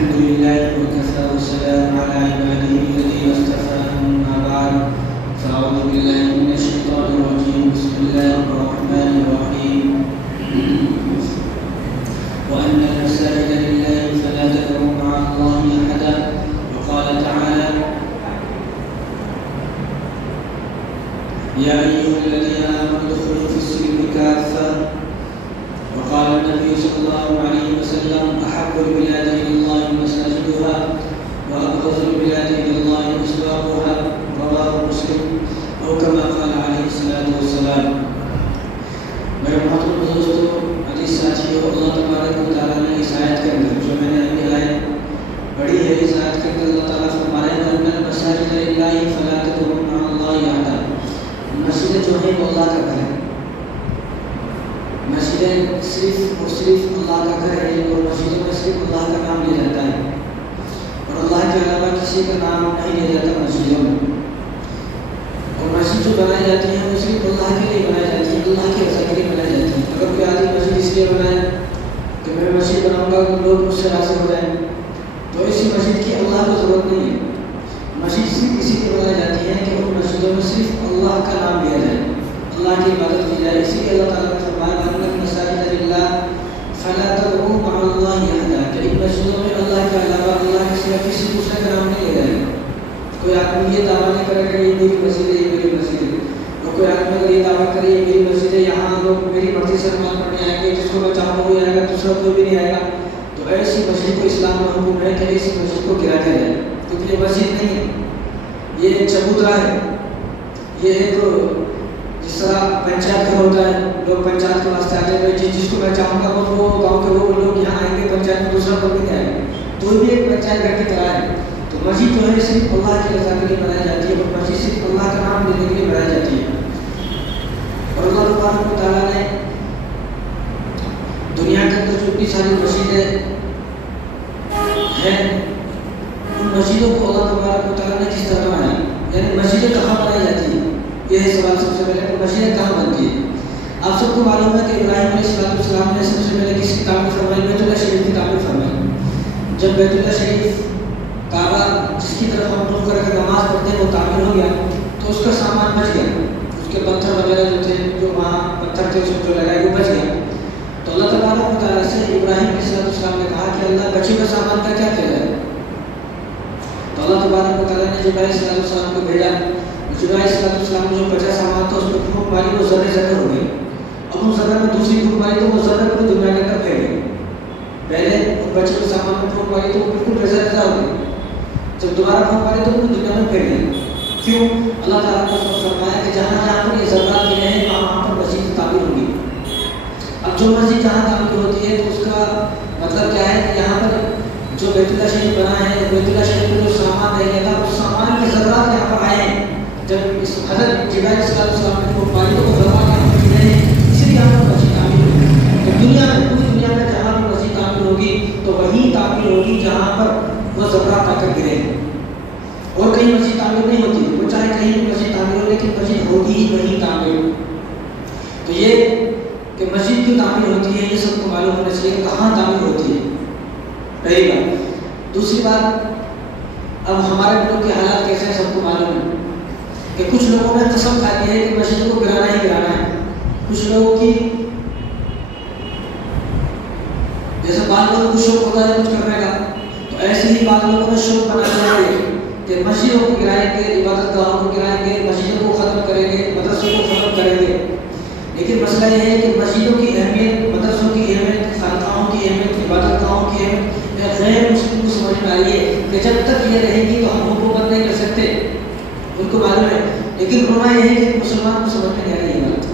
الحمد لله وكفى والسلام على عباده الذين اصطفى أما بعد فأعوذ بالله من الشيطان الرجيم بسم الله الرحمن الرحيم وأن المساجد لله فلا تدعوا مع الله أحدا وقال تعالى يا أيها الذين آمنوا ادخلوا في السلم كافة وقال النبي صلى الله عليه وسلم أحب البلاد إلى الله مساجدها وأبغض البلاد إلى الله أسواقها رواه مسلم أو كما قال عليه الصلاة والسلام. میرے محترم دوستو، عزیز ساتھیو، اللہ تبارک و تعالیٰ نے اس آیت کے اندر جو میں نے ابھی آیت پڑھی ہے، اس آیت کے اندر اللہ تعالیٰ فرما رہے ہیں ان المساجد للہ فلا تدعوا مع اللہ احدا. مسجدیں جو ہیں وہ اللہ کا گھر ہے، مسجدیں صرف اور صرف اللہ کا گھر ہے اور مسجدوں میں صرف اللہ کا نام لیا جاتا ہے اور اللہ کے علاوہ کسی کا نام نہیں لیا جاتا مسجدوں میں. اور مسجد جو بنائی جاتی ہیں وہ صرف اللہ کے لیے بنائی جاتی ہے، اللہ کی رضا کے لیے بنائی جاتی ہے. اگر کوئی آدمی مسجد اس لیے بنائے کہ میں مسجد بناؤں گا کہ لوگ مجھ سے راضی ہو جائیں، تو ایسی مسجد کی اللہ کو ضرورت نہیں ہے. مسجد صرف اسی لیے بنائی جاتی ہے کہ ان مسجدوں میں صرف اللہ کا نام لیا جائے، اللہ کی عبادت کی جائے. اسی لیے اللہ تعالیٰ نے فرمایا ان المساجد للہ فلا تدعوا مع اللہ احدا، کہ ان مسجدوں میں اللہ کے علاوہ اللہ کے سوا کسی دوسرے کا نام نہیں لیا جائے. کوئی آدمی یہ دعویٰ نہیں کرے کہ یہ میری مسجد ہے، یہ میری مسجد ہے. اور کوئی آدمی اگر یہ دعویٰ کرے یہ میری مسجد ہے، یہاں لوگ میری مرضی سے نماز پڑھنے آئیں گے، جس کو میں چاہوں وہ آئے گا، دوسرا کوئی بھی نہیں آئے گا، تو ایسی مسجد کو اسلام میں حکم ہے کہ ایسی مسجد کو گرا دیا جائے، کیونکہ یہ مسجد نہیں ہے، یہ ایک چبوترا ہے. یہ ایک جس طرح پنچایت گھر ہوتا ہے، لوگ پنچایت کے واسطے آتے ہیں، جس کو میں چاہوں گا وہ گاؤں کے وہ لوگ یہاں آئیں گے، پنچایت میں دوسرا کوئی نہیں آئے گا، تو بھی ایک پنچایت گھر کی طرح ہے. تو مسجد جو ہے صرف اللہ کی رضا کے لیے بنائی جاتی ہے اور مسجد صرف اللہ کا نام لینے کے لیے بنائی جاتی ہے. اور اللہ تبارک و تعالیٰ نے دنیا کے اندر جو اتنی ساری مسجدیں ہیں، ان مسجدوں کو اللہ تبارک و تعالیٰ نے کس طرح بنایا، یعنی مسجدیں کہاں بنائی جاتی ہیں، یہ ہے سوال سب سے پہلے کہ مسجدیں کہاں بنتی ہیں. آپ سب کو معلوم ہے کہ ابراہیم علیہ السلام نے سب سے پہلے کس کی تعمیر فرمائی؟ بیت اللہ شریف کی تعمیر فرمائی. جب بیت اللہ شریف کعبہ جس کی طرف ہم رخ کر کے نماز پڑھتے ہیں وہ تعمیر ہو گیا تو اس کا سامان بچ گیا، اس کے پتھر وغیرہ جو تھے، جو وہاں پتھر تھے اس کو جو لگائے وہ بچ گیا. تو اللہ تبارک و تعالیٰ سے ابراہیم علیہ السلام نے کہا کہ اللہ بچے ہوئے سامان کا کیا کیا جائے. تو اللہ تبارک و تعالیٰ نے جبرائیل علیہ السلام کو بھیجا. جبرائیل علیہ السلام نے جو بچا سامان تھا اس میں پھونک ماری، وہ ذرے ذرے ہو گئی. اب ان ذرے میں دوسری پھونک ماری تو وہ ذرے پوری دنیا کے اندر پھیل گئی. پہلے ان بچے ہوئے سامان میں پھونک ماری تو وہ بالکل ریزا ریزا ہو گئی، جب دوبارہ پھونک ماری تو پوری دنیا میں پھیل گئی. کیوں؟ اللہ تعالیٰ نے فرمایا کہ جہاں جہاں پر یہ ذرات ملے ہیں وہاں پر مسجد تعمیر ہوگی. اب جو مسجد جہاں تعمیر ہوتی ہے تو اس کا مطلب کیا ہے کہ یہاں پر جو بیت اللہ شریف بنا ہے، بیت اللہ شریف میں جو سامان رہ گیا تھا اس سامان کے ذرات یہاں پر آئے ہیں. جب اس حضرت جبرائیل علیہ السلام نے پھونک ماری تو وہ ذرات یہاں پر ملے ہیں، اسی لیے یہاں پر مسجد تعمیر ہوگی. تو دنیا میں پوری دنیا میں جہاں پر مسجد تعمیر ہوگی تو وہی تعمیر ہوگی جہاں پر وہ ذرات آ کر گرے ہیں، اور کہیں مسجد تعمیر نہیں ہوتی. وہ چاہے کہیں بھی مسجد تعمیر ہو لیکن مسجد ہوگی ہی وہیں تعمیر. تو یہ کہ مسجد کی تعمیر ہوتی ہے یہ سب کو معلوم ہونا چاہیے کہ کہاں تعمیر ہوتی ہے، پہلی بات. دوسری بات، اب ہمارے ملک کے حالات کیسے ہیں سب کو معلوم ہے کہ کچھ لوگوں نے قسم کھا لی ہے کہ مسجد کو گرانا ہی گرانا ہے. کچھ لوگوں کی جیسے بعض لوگوں کو شوق ہوتا ہے کچھ کرنے کا، تو ایسے ہی بعض لوگوں نے شوق بنا لیا ہے کہ مسجدوں کو گرائیں گے، عبادت گاہوں کو گرائیں گے، مسجدوں کو ختم کریں گے، مدرسوں کو ختم کریں گے. لیکن مسئلہ یہ ہے کہ مسجدوں کی اہمیت، مدرسوں کی اہمیت، خانقاہوں کی اہمیت، عبادت گاہوں کی اہمیت غیر مسلم کو سمجھ میں آئی ہے کہ جب تک یہ رہے گی تو ہم حکومت نہیں کر سکتے، ان کو معلوم ہے. لیکن ہونا یہ ہے کہ مسلمان کو سمجھ میں نہیں آ رہی ہے بات.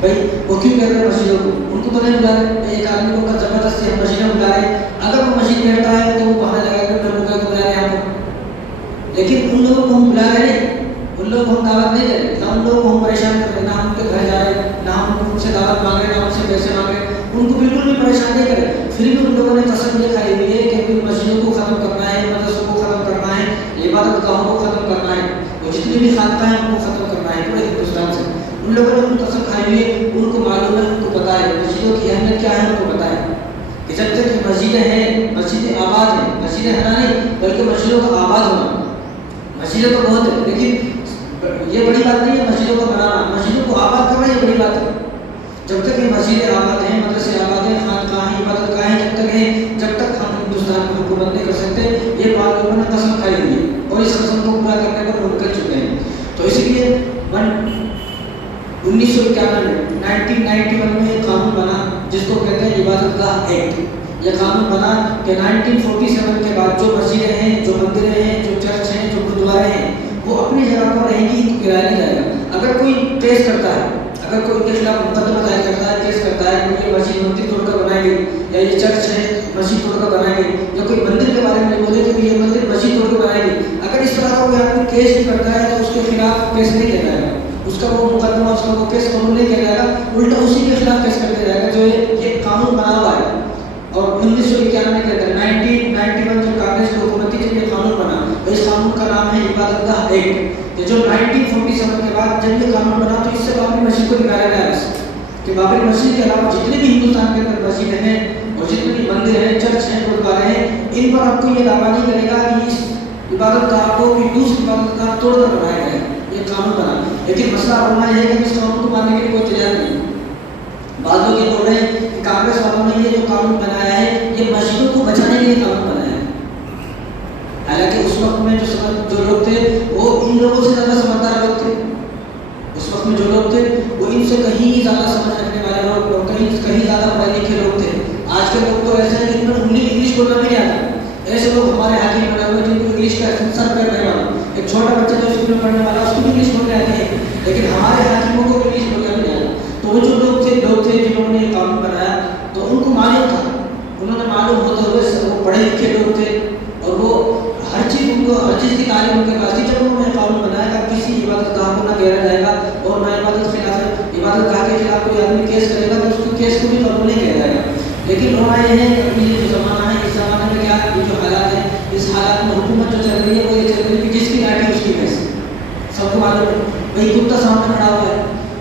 بھائی وہ کیوں کہہ رہے ہیں مسجدوں کو؟ ان کو تو نہیں بلا رہے. ایک آدمی کو زبردستی ہم مسجد میں بلا رہے ہیں، اگر وہ مسجد میں رہتا ہے تو وہ بہانے لگا کے لوگوں کو بلا رہے ہیں آپ کو. لیکن ان لوگوں کو ہم بلا رہے ہیں، ان لوگوں کو ہم دعوت نہیں دے رہے، نہ ان لوگوں کو ہم پریشان کر رہے، نہ ان کے گھر جا رہے، نہ ہم ان سے دعوت مانگ رہے، نہ ان سے پیسے مانگ رہے، ان کو بالکل بھی پریشان نہیں کرے. پھر بھی ان لوگوں نے قسم یہ کھائی ہوئی ہے کہ مسجدوں کو ختم کرنا ہے، مدرسوں کو ختم کرنا ہے، عبادت گاہوں کو ختم کرنا ہے، وہ جتنی بھی خانقاہیں ہیں ان کو ختم کرنا ہے پورے ہندوستان سے. ان لوگوں نے ان قسم کھائی ہوئی ہے، ان کو معلوم ہے، ان کو پتہ ہے مسجدوں کی اہمیت کیا ہے، ان کو پتہ ہے کہ جب تک مسجدیں ہیں مسجدیں آباد ہیں، مسجدیں ہے نہیں بلکہ مسجدوں کا آباد ہونا. مسجدیں تو بہت ہے لیکن یہ بڑی بات نہیں ہے مسجدوں کو بنانا، مسجدوں کو آباد کرنا یہ بڑی بات ہے. جب تک یہ مسجدیں آباد ہیں، مدرسے آباد ہیں، خانقاہیں عبادت گاہیں جب تک ہیں، جب تک ہم ہندوستان میں حکومت نہیں کر سکتے. یہ بات لوگوں نے قسم کھائی ہوئی ہے اور اس قسم کو پورا کرنے پر منکر چکے ہیں. تو اس لیے 1991 میں 1991 میں ایک قانون بنا جس کو کہتے ہیں عبادت گاہ ایکٹ. یہ قانون بنا کہ 1947 کے بعد جو مسجدیں ہیں، جو مندریں ہیں، جو چرچ ہیں، جو گرودوارے ہیں، وہ اپنی جگہ پر رہیں گی، ان کو گرایا نہیں جائے گا. اگر کوئی کیس کرتا ہے، اگر کوئی ان کے خلاف مقدمہ دائر کرتا ہے، کیس کرتا ہے کہ یہ مسجد مندر توڑ کر بنائے گی یا یہ چرچ ہے مسجد توڑ کر بنائے گی، یا کوئی مندر کے بارے میں بولے کہ یہ مندر مسجد توڑ کر بنائے گی، اگر اس طرح کا کوئی آدمی کیس بھی کرتا ہے تو اس کے خلاف کیس نہیں کیا جائے گا. اس کا وہ مقدمہ، اس کا وہ کیس قبول نہیں کیا جائے گا، الٹا اسی کے خلاف کیس کر دیا جائے گا جو یہ قانون بنا ہوا ہے. اور 1991 کے اندر 1991 جو کانگریس کی حکومت تھی جب یہ قانون بنا، تو اس قانون کا نام ہے عبادت گاہ ایکٹ. کہ جو 1947 کے بعد جب یہ قانون بنا تو اس سے بابری مسجد کو نکالا گیا بس کہ بابری مسجد کے علاوہ جتنے بھی ہندوستان کے اندر مسجدیں ہیں اور جتنے بھی مندر ہیں، چرچ ہیں، گرودوارے ہیں، ان پر اب کوئی یہ دعویٰ نہیں کرے گا کہ اس عبادت گاہ کو کہ دوسری عبادت گاہ توڑ کر بنایا گیا. یہ قانون بنا، لیکن مسئلہ ہونا یہ ہے کہ اس قانون کو ماننے کے لیے کوئی تیار نہیں. بعض لوگ یہ بول رہے ہیں کہ کانگریس والوں نے یہ جو قانون بنایا ہے یہ مسجدوں کو بچانے کے لیے قانون بنایا ہے. حالانکہ اس وقت میں جو لوگ تھے وہ ان لوگوں سے زیادہ سمجھدار لوگ تھے. اس وقت میں جو لوگ تھے وہ ان سے کہیں زیادہ سمجھ رکھنے والے لوگ اور کہیں زیادہ پڑھے لکھے لوگ تھے. آج کے لوگ تو ایسے ہیں جن میں انگلش بولنا نہیں آتا. ایسے لوگ ہمارے حاکم بنے ہوئے جن کو انگلش کا سر کرنے والا ایک چھوٹا بچہ جو اسکول میں پڑھنے والا اس کو بھی انگلش بولنے آتی ہے، لیکن ہمارے حاکموں کو انگلش بولنا نہیں آتا. تو وہ جو لوگ تھے جنہوں نے یہ قانون بنایا تو ان کو معلوم تھا، انہوں نے معلوم ہوتے ہوئے وہ پڑھے لکھے لوگ تھے اور وہ ہر چیز کی تعلیم ان کے پاس تھی. جب انہوں نے قانون بنایا کہ کسی عبادت گاہ کو نہ گھیرا جائے گا اور نہ عبادت گاہ کے خلاف کوئی آدمی کیس کرے گا تو اس کو کیس کو بھی قبول نہیں کیا جائے گا. لیکن ہونا یہ ہے کہ ابھی جو زمانہ ہے اس زمانے میں کیا یہ جو حالات ہیں اس حالات میں حکومت جو چل رہی ہے وہ یہ چل رہی ہے کہ جس کی لاٹھی اس کی بھینس. سب کو معلوم ہے وہی کتا سامنے کھڑا ہوا ہے.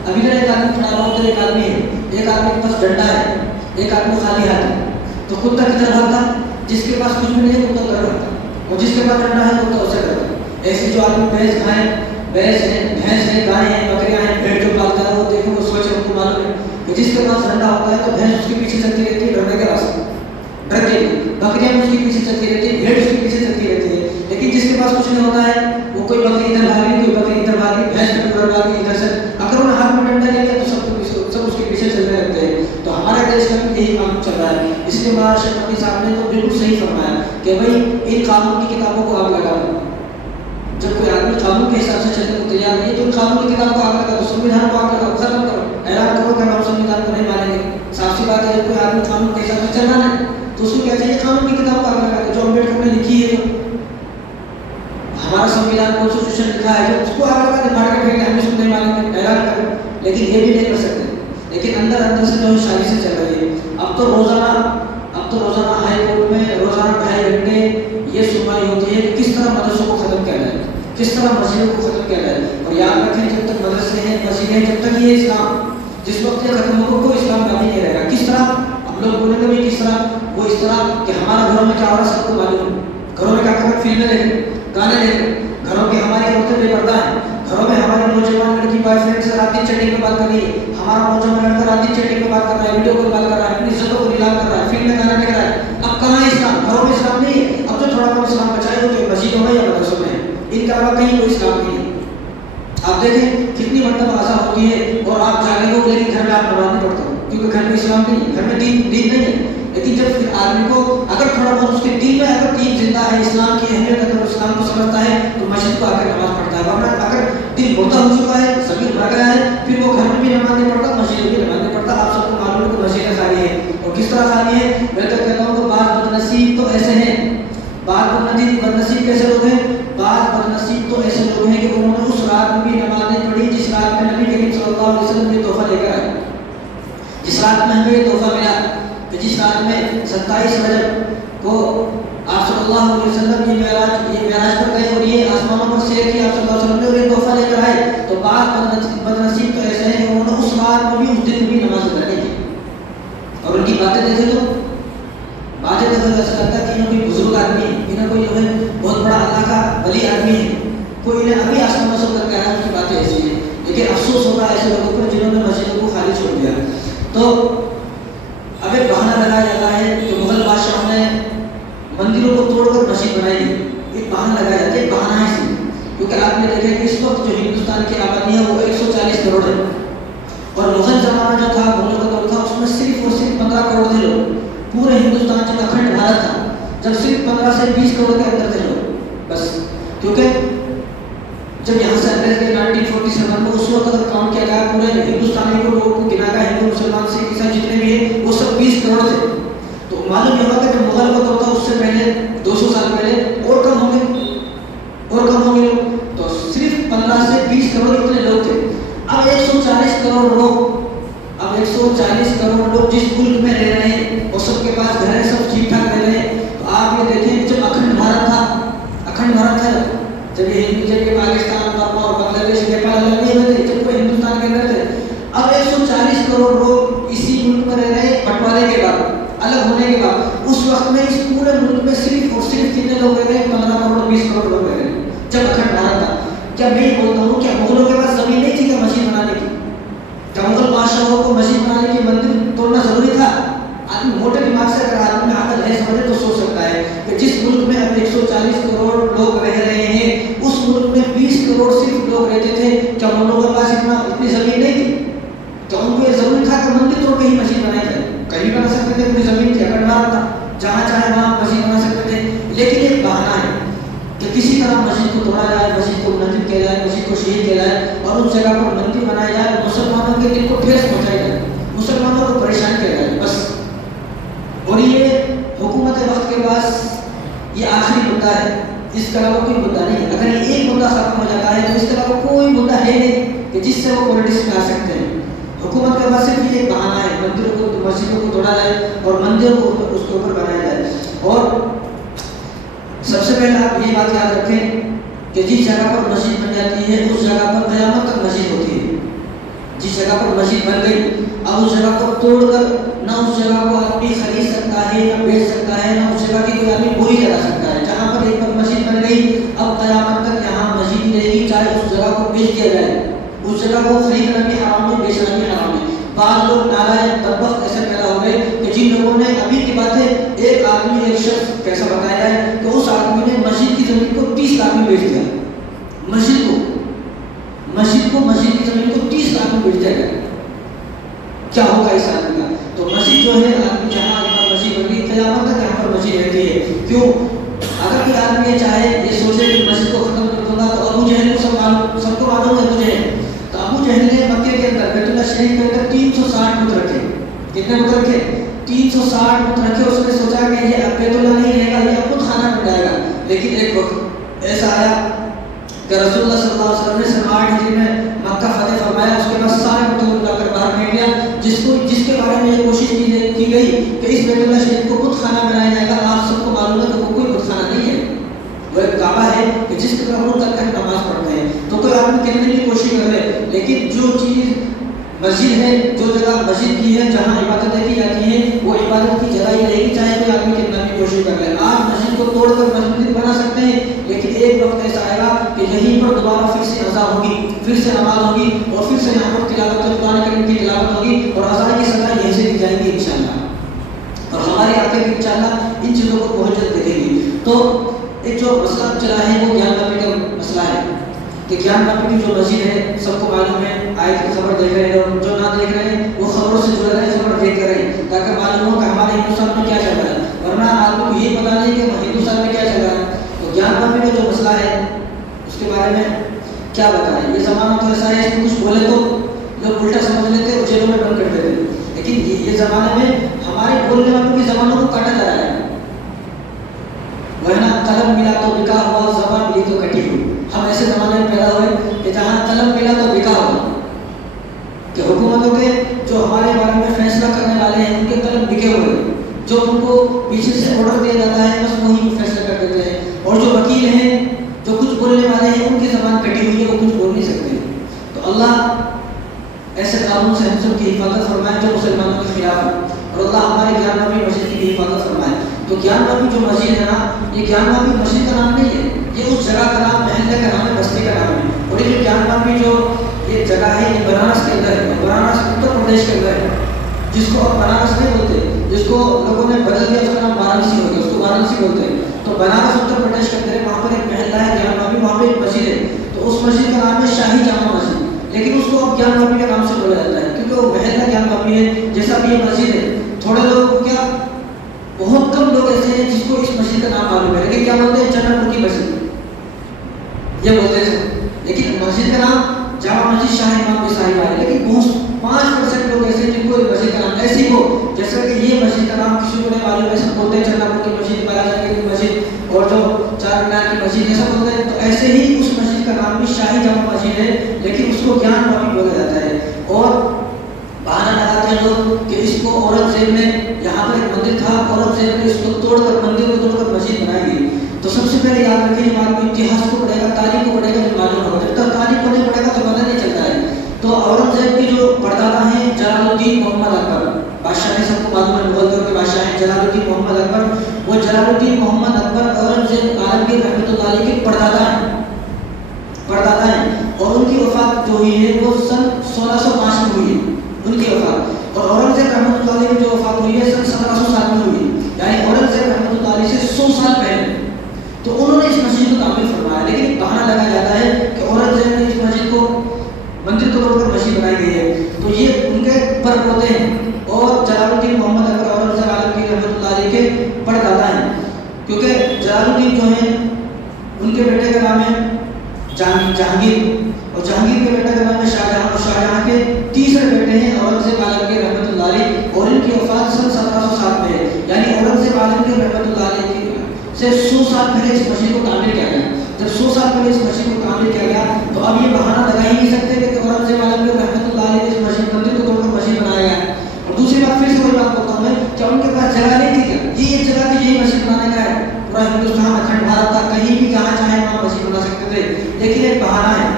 ابھی ایک آدمی کھڑا ہوا ادھر ایک آدمی ہے، ایک آدمی کے پاس ڈنڈا ہے، ایک آدمی خالی ہاتھ ہے. تو کتا کدھر بھاگتا؟ جس کے پاس کچھ بھی نہیں ہے کتا ادھر بھاگتا، اور جس کے پاس ڈنڈا ہے کتا اسے کرتا. ایسے جو آدمی بھینس ہے، گائے ہیں، بکریاں ہیں، بھیڑ جو پالتا ہے وہ دیکھو وہ سوچ کو معلوم ہے کہ جس کے پاس ڈنڈا ہوتا ہے تو بھینس اس کے پیچھے چلتی رہتی ہے ڈنڈے کے راستے ڈر کے. بکریاں بھی اس کے پیچھے چلتی رہتی ہے، بھیڑ اس کے پیچھے چلتی رہتی ہے. لیکن جس کے پاس کچھ نہیں ہوتا ہے وہ کوئی بکری ادھر بھاگی، کوئی بکری ادھر بھاگی، بھینس ادھر بھاگی ادھر سے. اگر انہیں ہاتھ میں ڈنڈا لے لیا تو سب اس کے پیچھے چلتے رہتے ہیں. تو ہمارے دیش میں یہی قانون چل رہا ہے. اس لیے ہمارا شیخ نبی صاحب نے تو بالکل صحیح فرمایا کہ بھائی ان قانون کی کتابوں کو آگ لگا دو. جب کوئی آدمی قانون کے حساب سے چلنے کو تیار نہیں ہے تو ان قانون کی کتاب کو آگ لگا دو، سنویدھان کو آگ لگا ختم کرو، اعلان کرو کہ ہم سنویدھان کو نہیں مانیں گے. صاف سی بات ہے جب کوئی آدمی قانون کے حساب سے چل رہا ہے تو اس کو کیا چاہیے قانون کی کتاب کو آگ لگا دو. جو امبیڈکر نے لکھی ہے جو ہمارا سنویدھان کانسٹیٹیوشن لکھا ہے جو اس کو آگ لگا دے، پھاڑ کے پھینک دے، ہم اس کو نہیں مانیں گے، اعلان کرو. لیکن یہ بھی نہیں کر سکتے. لیکن اندر سے جو شادی سے چل رہی ہے. اب تو روزانہ ہائی کورٹ میں روزانہ 2.5 گھنٹے یہ سنوائی ہوتی ہے کہ کس طرح مدرسوں کو ختم کیا جائے، کس طرح مسجدوں کو ختم کیا جائے. اور یاد رکھیں جب تک مدرسے ہیں، مسجدیں ہیں، جب تک یہ اسلام جس وقت یہ ختم ہوگا کوئی اسلام باقی نہیں رہے گا. کس طرح؟ اب لوگ بولیں گے بھائی کس طرح؟ وہ اس طرح کہ ہمارا گھروں میں کیا ہو رہا ہے سب کو معلوم ہے. گھروں میں کیا کر رہے، فلمیں دیکھیں، گانے دیکھیں. گھروں کی ہماری عورتیں بے پردہ ہیں. گھروں میں ہماری نوجوان لڑکی بوائے فرینڈ سے رات دن چیٹنگ پہ بات کر رہی ہے. ہمارا نوجوان لڑکا رات دن چیٹنگ پہ بات کر رہا ہے، ویڈیو کال بات کر رہا ہے، اپنی عزتوں کو نیلام کر رہا ہے، فلم میں گانا دیکھ رہا ہے. اب کہاں ہے اسلام؟ گھروں میں اسلام نہیں ہے. اب جو تھوڑا بہت اسلام بچائے ہو تو مسجدوں میں یا مدرسوں میں، ان کے علاوہ کہیں کوئی اسلام نہیں ہے. آپ دیکھیں کتنی مرتبہ ایسا ہوتی ہے اور آپ جانے کو لیکن گھر میں آپ نماز نہیں پڑھتے ہو کیونکہ گھر میں اسلام نہیں ہے، گھر میں دین نہیں ہے. لیکن جب پھر آدمی کو اگر تھوڑا بہت اس کے دین میں اگر دین زندہ ہے، اسلام کی اہمیت اگر اسلام کو سمجھتا ہے تو مسجد کو آ کر نماز پڑھتا ہے. ورنہ اگر دل بڑھتا ہو چکا ہے، سبھی بھاگ رہا ہے، پھر وہ گھر میں بھی نماز نہیں پڑھتا، مسجد میں بھی نماز نہیں پڑھتا. آپ سب کو معلوم ہے کہ مسجدیں خالی ہے. اور کس طرح خالی ہے؟ میں تو کہتا ہوں کہ بعض بدنصیب تو ایسے ہیں، بعض بدنصیب کیسے لوگ ہیں؟ بعض بدنصیب تو ایسے لوگ ہیں کہ انہوں نے اس رات میں بھی نماز نہیں پڑھی جس رات میں نبی کریم صلی اللہ علیہ وسلم نے تحفہ لے کر آئے. جس رات میں ہمیں یہ تحفہ ملا کہ جس رات میں 27 رجب کو آپ صلی اللہ علیہ وسلم یہ معراج پر گئے اور یہ آسمانوں پر سیر کیا آپ صلی اللہ علیہ وسلم نے اور یہ تحفہ لے کر آئے. تو بعض بدنصیب تو ایسے ہیں کہ انہوں نے اس رات میں بھی اس دن بھی نماز ادا نہیں کی. اور ان کی باتیں دیکھیں تو ایسا لگتا ہے مندروں کو توڑ کر مسجد بنائی گئی. ایک بہانہ لگایا جاتا ہے، ایک بہانہ ہے صرف. کیونکہ آپ نے دیکھا کہ اس وقت جو ہندوستان کی آبادی ہے وہ 140 کروڑ ہے، اور مغل زمانہ جو تھا، مغلوں کا دور تھا، اس میں صرف اور صرف 15 کروڑ تھے لوگ. پورے ہندوستان جب اکھنڈ بھارت تھا، جب صرف 15 سے 20 کروڑ کے اندر تھے لوگ بس. کیونکہ جب یہاں سے انگریز کے 1947 میں اس وقت اگر کاؤنٹ کیا گیا پورے ہندوستانی کو لوگوں کو گنا گیا، ہندو مسلمان سکھ عیسائی جتنے بھی ہیں وہ سب 20 کروڑ تھے. تو معلوم یہ ہوا کہ جو مغل کا دور تھا اس سے پہلے 200 سال پہلے اور کم ہوں گے لوگ. تو صرف 15 سے 20 کروڑ اتنے لوگ تھے. اب 140 کروڑ لوگ جس ملک میں رہ رہے ہیں اور سب کے پاس گھر ہے، سب ٹھیک ٹھاک رہ رہے ہیں. تو آپ یہ دیکھیں جب اکھنڈ بھارت تھا، جب یہ پاکستان اور بنگلہ دیش نیپال نہیں ہوئے تھے، جب وہ ہندوستان کے اندر تھے. اب 140 کروڑ لوگ اسی ملک میں رہ رہے ہیں بٹوارے کے بعد، الگ ہونے کے بعد. اس وقت میں اس پورے ملک میں صرف اور صرف کتنے لوگ رہ رہے ہیں؟ 15 کروڑ 20 کروڑ لوگ رہ رہے ہیں جب اکھنڈ بھارت تھا. کیا میں یہ بولتا ہوں کیا مغلوں کے پاس زمین نہیں تھی کیا مسجد بنانے کی؟ کیا مغل بادشاہوں کو مسجد بنانے کی مندر توڑنا ضروری تھا؟ آدمی موٹے دماغ سے اگر آدمی میں عقل ہے سمجھے تو سوچ سکتا ہے کہ جس ملک میں اب 140 کروڑ لوگ رہ رہے ہیں اس ملک میں 20 کروڑ صرف لوگ رہتے تھے. کیا ان لوگوں کے پاس اتنی زمین نہیں تھی؟ تو ان کو یہ ضروری تھا کہ مندر توڑ کے ہی مسجد بنائی جائے؟ کہیں بنا سکتے تھے، اپنی زمین تھی، اکھنڈ بھارت تھا، جہاں چاہے وہاں مسجد بنا سکتے تھے. لیکن ایک بہانہ ہے کہ کسی طرح مسجد کو توڑا جائے، مسجد کو منہدم کیا جائے، مسجد کو شہید کیا جائے اور اس جگہ پر مندر بنایا جائے، مسلمانوں کے دل کو ٹھیس پہنچائی جائے، مسلمانوں کو پریشان کیا جائے بس. اور یہ حکومت وقت کے پاس یہ آخری مدعا ہے، اس کے علاوہ کوئی مدعا نہیں ہے. اگر یہ ایک مدعا ختم ہو جاتا ہے تو اس کے علاوہ کوئی مدعا ہے نہیں کہ جس سے وہ پولیٹکس میں آ سکتے ہیں. حکومت کے پاس صرف یہ ایک بہانہ ہے، مندروں کو مسجدوں کو توڑا جائے اور مندروں کو اس کے اوپر بنایا جائے. اور سب سے پہلے آپ یہ بات یاد رکھیں کہ جس جگہ پر مسجد بن جاتی ہے اس جگہ پر قیامت تک مسجد ہوتی ہے. جس جگہ پر مسجد بن گئی اب اس جگہ کو توڑ کر نہ اس جگہ کو آدمی خرید سکتا ہے، نہ بیچ سکتا ہے، نہ اس جگہ کی کوئی آدمی بولی لگا سکتا ہے. جہاں پر ایک بار مسجد بن گئی اب قیامت تک یہاں مسجد ہی رہے گی، چاہے اس جگہ کو بیچ دیا جائے. اس جگہ کو خریدنا بھی حرام ہے، بیچنا بھی حرام ہے. بعض لوگ نالائق بدبخت ایسے پیدا ہو گئے کہ جن لوگوں نے ابھی کی بات ہے ایک آدمی ایک شخص کیسا بتایا جائے کہ اس آدمی نے مسجد کی زمین کو 30 لاکھ میں بیچ دیا. مسجد کی زمین کو 30 لاکھ میں بیچ دیا گیا. کیا ہوگا اس آدمی کا؟ تو مسجد جو ہے آدمی جہاں مسجد بن گئی قیامت تک یہاں پر مسجد رہتی ہے. کیوں؟ اگر کوئی آدمی چاہے یہ سوچے کہ مسجد کو ختم کر دوں گا تو ابو جہل کو سب کو معلوم ہے. ابو جہل نے مکے کے اندر بیت اللہ شریف کے اندر 360 بت رکھے. کتنے بت رکھے؟ 360 بت رکھے. اس نے سوچا کہ یہ اب بیت اللہ نہیں رہے گا، یہ اب بت خانہ بن جائے گا. لیکن ایک وقت ایسا آیا کہ رسول اللہ صلی اللہ علیہ وسلم نے 8 ہجری میں مکہ فتح فرمایا. اس کے بعد سارے بتوں کو لا کر باہر پھینک دیا. جس کے بارے میں یہ کوشش کی گئی کہ اس بیت اللہ شریف کو بت خانہ بنایا جائے گا. آپ سب کو معلوم ہے کہ وہ کوئی بت خانہ نہیں ہے، وہ ایک کعبہ ہے کہ جس کے اوپر تک کر نماز پڑھتے ہیں. تو کوئی آدمی کہنے کی کوشش کر رہے لیکن جو چیز مسجد ہے، جو جگہ مسجد کی ہے جہاں عبادتیں کی جاتی ہیں وہ عبادت کی جگہ ہی رہے گی، چاہے کوئی آدمی کتنا بھی کوشش کر لے. آپ مسجد کو توڑ کر مسجد بنا سکتے ہیں لیکن ایک وقت ایسا آئے گا کہ یہیں پر دوبارہ پھر سے اذان ہوگی، پھر سے نماز ہوگی اور پھر سے یہاں پر تلاوت قرآن کریم کی تلاوت ہوگی اور اذان کی سزا یہیں سے دی جائے گی انشاءاللہ. اور ہماری آنکھیں بھی انشاءاللہ ان چیزوں کو بہت جلد دیکھیں گی. تو ایک جو مسئلہ چلا ہے وہ گیان واپی کا مسئلہ ہے کہ گیان واپی کی جو مسجد ہے سب کو معلوم ہے. آیت کی خبر دیکھ رہے ہیں اور جو نہ دیکھ رہے ہیں وہ خبروں سے جڑ رہے ہیں، خبر دیکھ رہے ہیں تاکہ معلوم ہو کہ ہمارے ہندوستان میں کیا چل رہا ہے. ورنہ آدمی کو یہ پتا نہیں کہ ہندوستان میں کیا چل رہا ہے. تو گیان واپی کا جو مسئلہ ہے اس کے بارے میں کیا بتائیں. یہ زمانہ تو ایسا ہے کہ کچھ بولے تو لوگ الٹا سمجھ لیتے اور جیلوں میں بند کر دیتے. لیکن یہ زمانے میں ہمارے بولنے والوں کی زبانوں کو کاٹا جا رہا ہے. ورنہ قلم ملا تو بکا ہوا، زبان ملی تو کٹی ہوئی. ہم ایسے زمانے میں پیدا ہوئے کہ جہاں قلم ملا تو بکا ہوا، کہ حکومتوں کے جو ہمارے بارے میں فیصلہ کرنے والے ہیں ان کے قلم بکے ہوئے، جو ان کو پیچھے سے آرڈر دیا جاتا ہے بس وہی فیصلہ کر دیتے ہیں. اور جو وکیل ہیں جو کچھ بولنے والے ہیں ان کی زبان کٹی ہوئی ہے، وہ کچھ بول نہیں سکتے. تو اللہ ایسے قانون سے ہم سب کی حفاظت فرمائے جو مسلمانوں کے خلاف ہے اور اللہ ہمارے گیان واپی مسجد کی حفاظت فرمائے. تو گیان واپی جو مسجد ہے نا، یہ گیان واپی مسجد کا نام نہیں ہے، یہ اس جگہ کا نام، محلے کا نام ہے، بستی کا نام ہے. اور یہ جو گیان واپی جو یہ جگہ ہے یہ بنارس کے اندر ہے، بنارس اتر پردیش کے اندر ہے، جس کو اب بنارس نہیں بولتے، جس کو لوگوں نے بدل دیا، اس کا نام وارانسی ہو گیا. اس کو وارانسی بولتے ہیں. تو بنارس اتر پردیش کے اندر وہاں پر ایک محلہ ہے گیان بھابی, وہاں پہ ایک مسجد ہے. تو اس مسجد کا نام ہے شاہی جامع مسجد, لیکن اس کو اب گیان بھابی کے نام سے بولا جاتا ہے کیونکہ وہ محلہ گیان بھابی ہے. جیسا بھی یہ مسجد ہے, تھوڑے لوگ کیا بہت کم لوگ ایسے ہیں جس کو اس مسجد کا نام معلوم ہے, لیکن کیا بولتے ہیں جنرل پور کی مسجد یہ بولتے ہیں. لیکن مسجد کا نام جامع مسجد شاہ امام صاحب ہے, لیکن بہت 5% لوگ ایسے ہیں جن کو مسجد کا نام ایسی ہو جیسا کہ یہ مسجد کا نام کسی کو نہیں معلوم ہے. سب بولتے ہیں جنرل پور کی مسجد, بالاجی کی مسجد اور جو چار مینار کی مسجد ایسا بولتے ہیں. تو ایسے ہی اس مسجد کا نام بھی شاہی جامع مسجد ہے, لیکن اس کو گیان بھابی بولا جاتا ہے. اور بہانہ لگاتے ہیں لوگ کہ اس کو اورنگزیب نے, یہاں پر ایک مندر تھا, اورنگزیب نے اس کو توڑ کر مندر کو توڑ کر مسجد بنائی گئی. تو سب سے پہلے یاد رکھیں, جب آپ اتہاس کو پڑھے گا, تاریخ کو پڑھے گا, جو معلوم ہوگا. جب تک تاریخ کو نہیں پڑھے گا تو پتہ نہیں چلتا ہے. تو اورنگزیب کی جو پردادا ہیں جلال الدین محمد اکبر, بادشاہ نے سب کو معلوم ہے مغل دور کے بادشاہ ہیں جلال الدین محمد اکبر. وہ جلال الدین محمد اکبر اورنگزیب عالمگیر رحمۃ اللہ علیہ کے پردادا ہیں, پردادا ہیں. اور ان کی وفات جو ہوئی ہے وہ سن 1605 میں ہوئی ہے ان کی وفات. اور اورنگزیب رحمۃ اللہ علیہ کی جو وفات ہوئی ہے سن 1707 میں ہوئی ہے, یعنی اورنگزیب رحمۃ اللہ علیہ سے 100 سال پہلے. تو انہوں نے اس مسجد کو تعمیر فرمایا, لیکن بہانہ لگایا جاتا ہے کہ اورنگزیب نے اس مسجد کو مندر کو توڑ کر مسجد بنائی گئی ہے. تو یہ ان کے پر پوتے ہیں, اور جلال الدین محمد اکبر اورنگزیب عالمگیر رحمۃ اللہ علیہ کے پردادا ہیں. کیونکہ جلال الدین جو ہیں ان کے بیٹے کا نام ہے جہانگیر, اور جہانگیر کے بیٹے کا نام ہے شاہجہاں, اور شاہجہاں کے تیسرے بیٹے ہیں اورنگزیب عالمگیر رحمۃ اللہ علیہ, اور ان کی وفات سن 1707 میں ہے. یعنی اورنگزیب عالمگیر رحمۃ اللہ علیہ سے 100 سال پہلے اس مسجد کو تعمیر کیا گیا. جب 100 سال پہلے اس مسجد کو تعمیر کیا گیا تو اب یہ بہانہ لگا ہی نہیں سکتے کہ اورنگزیب عالمگیر رحمۃ اللہ علیہ نے اس مسجد مندر کو توڑ کر مسجد بنایا گیا. اور دوسری بات پھر سے وہی بات بولتا ہوں میں, کیا ان کے پاس جگہ نہیں تھی کیا؟ یہ ایک جگہ تھی, یہی مسجد بنانے کا ہے. پورا ہندوستان اکھنڈ بھارت تھا, کہیں بھی جہاں چاہے وہاں مسجد بنا سکتے تھے, لیکن ایک بہانہ ہے.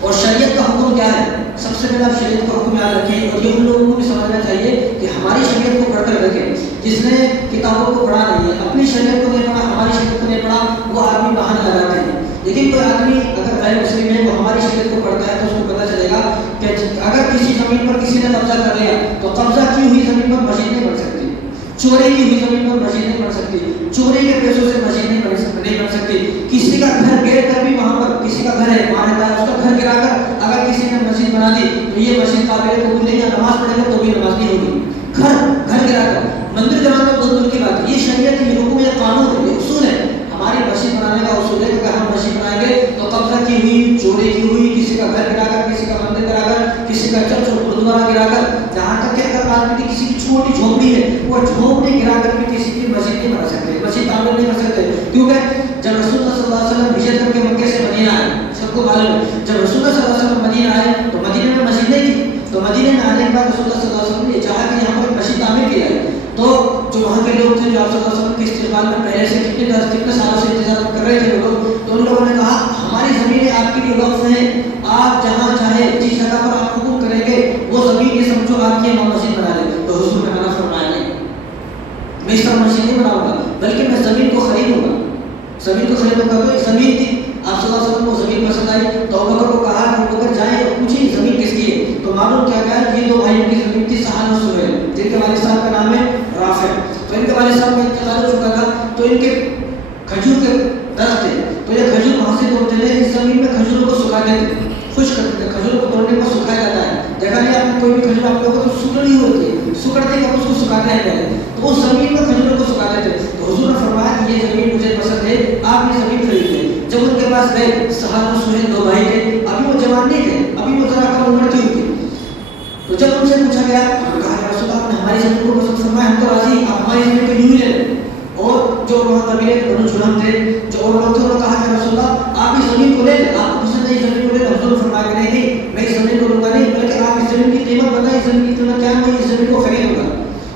اور شریعت کا حکم کیا ہے؟ سب سے پہلے آپ شریعت کا حکم یاد رکھیں, اور یہ ان لوگوں کو بھی سمجھنا چاہیے کہ ہماری شریعت کو پڑھ کر رکھیں. جس نے کتابوں کو پڑھا نہیں ہے, اپنی شریعت کو نہیں پڑھا, ہماری شریعت کو نہیں پڑھا, وہ آدمی بہانہ لگاتے ہیں. لیکن کوئی آدمی اگر غیر مسلم ہے وہ ہماری شریعت کو پڑھتا ہے تو اس کو پتہ چلے گا کہ اگر کسی زمین پر کسی نے قبضہ کر لیا تو قبضہ کی ہوئی زمین پر مسجد نہیں بن سکتی, چوری کی ہوئی زمین پر مسجد نہیں بن سکتی, چوری کے پیسوں سے مسجد نہیں بن سکتی. کسی کا گھر گرا کر بھی, وہاں پر کسی کا گھر ہے وہاں رہتا ہے, اس کا گھر گرا کر اگر کسی نے مسجد بنا دی تو یہ مسجد قابل قبول نہیں ہے, نماز پڑھے گا تو بھی نماز نہیں ہوگی. گھر گرا کر مندر بنانا بہت دور کی بات ہے. یہ شریعت, یہ حکم, یہ قانون ہے, یہ اصول ہے. ہماری مسجد بنانے کا اصول ہے کہ اگر ہم مسجد بنائیں گے تو قبضہ کی ہوئی, چوری کی ہوئی, کسی کا گھر گرا کر, کسی کا مندر گرا کر, کسی کا چرچ اور گرودوارا گرا کر, جہاں تک کہ اگر آدمی کی کسی کی چھوٹی جھونپڑی ہے وہ جھونپڑی گرا کر بھی کسی کی مسجد نہیں بنا سکتے, مسجد تعمیر نہیں کر سکتے. کیونکہ جب رسول اللہ صلی اللہ علیہ وسلم ہجرت کر کے مکے سے مدینہ آئے, سب کو معلوم ہے جب رسول اللہ صلی اللہ علیہ وسلم مدینہ آئے تو مدینہ میں مسجد نہیں تھی. تو مدینہ میں آنے کے بعد رسول اللہ صلی اللہ علیہ وسلم نے چاہا کہ یہاں پر مسجد تعمیر کی جائے. تو جو وہاں کے لوگ تھے جو آپ صلی اللہ علیہ وسلم کے استقبال میں پہلے سے کتنے سالوں سے انتظار کر رہے تھے لوگ, تو ان لوگوں نے کہا ہماری زمینیں آپ کے لیے وقف ہیں, آپ جہاں چاہے جس جگہ پر آپ حکم کریں گے وہ زمین یہ سمجھو آپ کی ہم مسجد بنا لیں. تو حضور نے منع فرمایا نہیں, میں اس طرح مسجد نہیں بناؤں گا, بلکہ میں زمین کو خریدوں گا. زمین کو خریدوں گا. تو ایک زمین تھی, آپ صلی اللہ علیہ وسلم کو زمین پسند آئی تو ابوبکر کو کہا کہ ابوبکر جائیں اور پوچھیں زمین کس کی ہے. تو معلوم کیا گیا, یہ دو بھائیوں کی زمین تھی, سہل اور سہیل, جن کے والد صاحب کا نام ہے رافع. تو ان کے والد صاحب کا انتقال ہو چکا تھا, تو ان کے کھجور کے درخت تھے, تو یہ کھجور وہاں سے توڑتے تھے, اس زمین میں کھجوروں کو سکھاتے تھے, خشک کرتے تھے. کھجور کو توڑنے پر سکھایا جاتا ہے, دیکھا نہیں آپ نے کوئی بھی کھجور آپ لوگوں کو سکڑی ہوتی ہے, سکڑتے ہیں اس کو سکھاتے ہیں پہلے, تو اس زمین میں کھجوروں کو سکھاتے تھے. تو حضور نے فرمایا کہ یہ زمین مجھے پسند ہے, آپ یہ زمین خرید لیں. جب ان کے پاس گئے, سہل اور سہیل دو بھائی تھے, ابھی وہ جوان نہیں تھے, ابھی وہ ذرا کم عمر تھی ان کی. تو جب ان سے پوچھا گیا, کہا کہ رسول اللہ نے ہماری زمین کو پسند فرمایا, ہم تو راضی, آپ ہماری زمین کو یوں ہی لے لیں. اور جو وہاں قبیلے کے بنو جھلم تھے, جو اور لوگ تھے, انہوں نے کہا کہ رسول اللہ آپ اس زمین کو لے لیں, آپ پسند ہے اس زمین کو لے لیں. حضور نے فرمایا کہ نہیں, میں اس زمین کو لوں گا نہیں, بلکہ آپ اس زمین کی قیمت بتائیں, اس زمین کی قیمت کیا ہے, میں اس زمین کو خریدوں گا.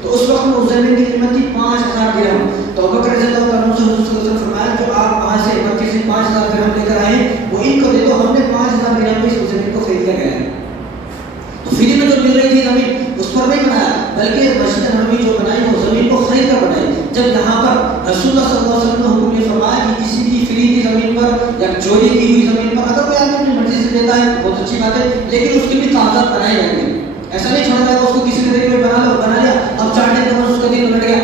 تو اس وقت میں اس زمین کی قیمت تھی 5000 درہم. تو ابوبکر رضی اللہ عنہ سے حضور صلی اللہ علیہ وسلم فرمایا جو آپ وہاں سے مکے سے 5000 درہم لے کر آئے وہ ان کو دے دو, ہم نے 5000 درہم میں اس زمین کو خرید لیا گیا ہے. تو فری میں جو مل رہی تھی زمین اس پر نہیں بنایا, بلکہ مسجد نبوی جو بنائی وہ زمین کو خرید کر بنائی. جب یہاں پر رسول اللہ صلی اللہ علیہ وسلم نے حکم یہ فرمایا کہ کسی کی فری کی زمین پر یا چوری کی ہوئی زمین پر اگر کوئی آدمی اپنی مرضی سے دیتا ہے تو بہت اچھی بات ہے, لیکن اس کی بھی کاغذات بنائے جائیں گے. ایسا نہیں چھوڑا جائے گا اس کو کسی نے بنا لیا, اب 4 دن کے بعد اس کا دن بلٹ گیا,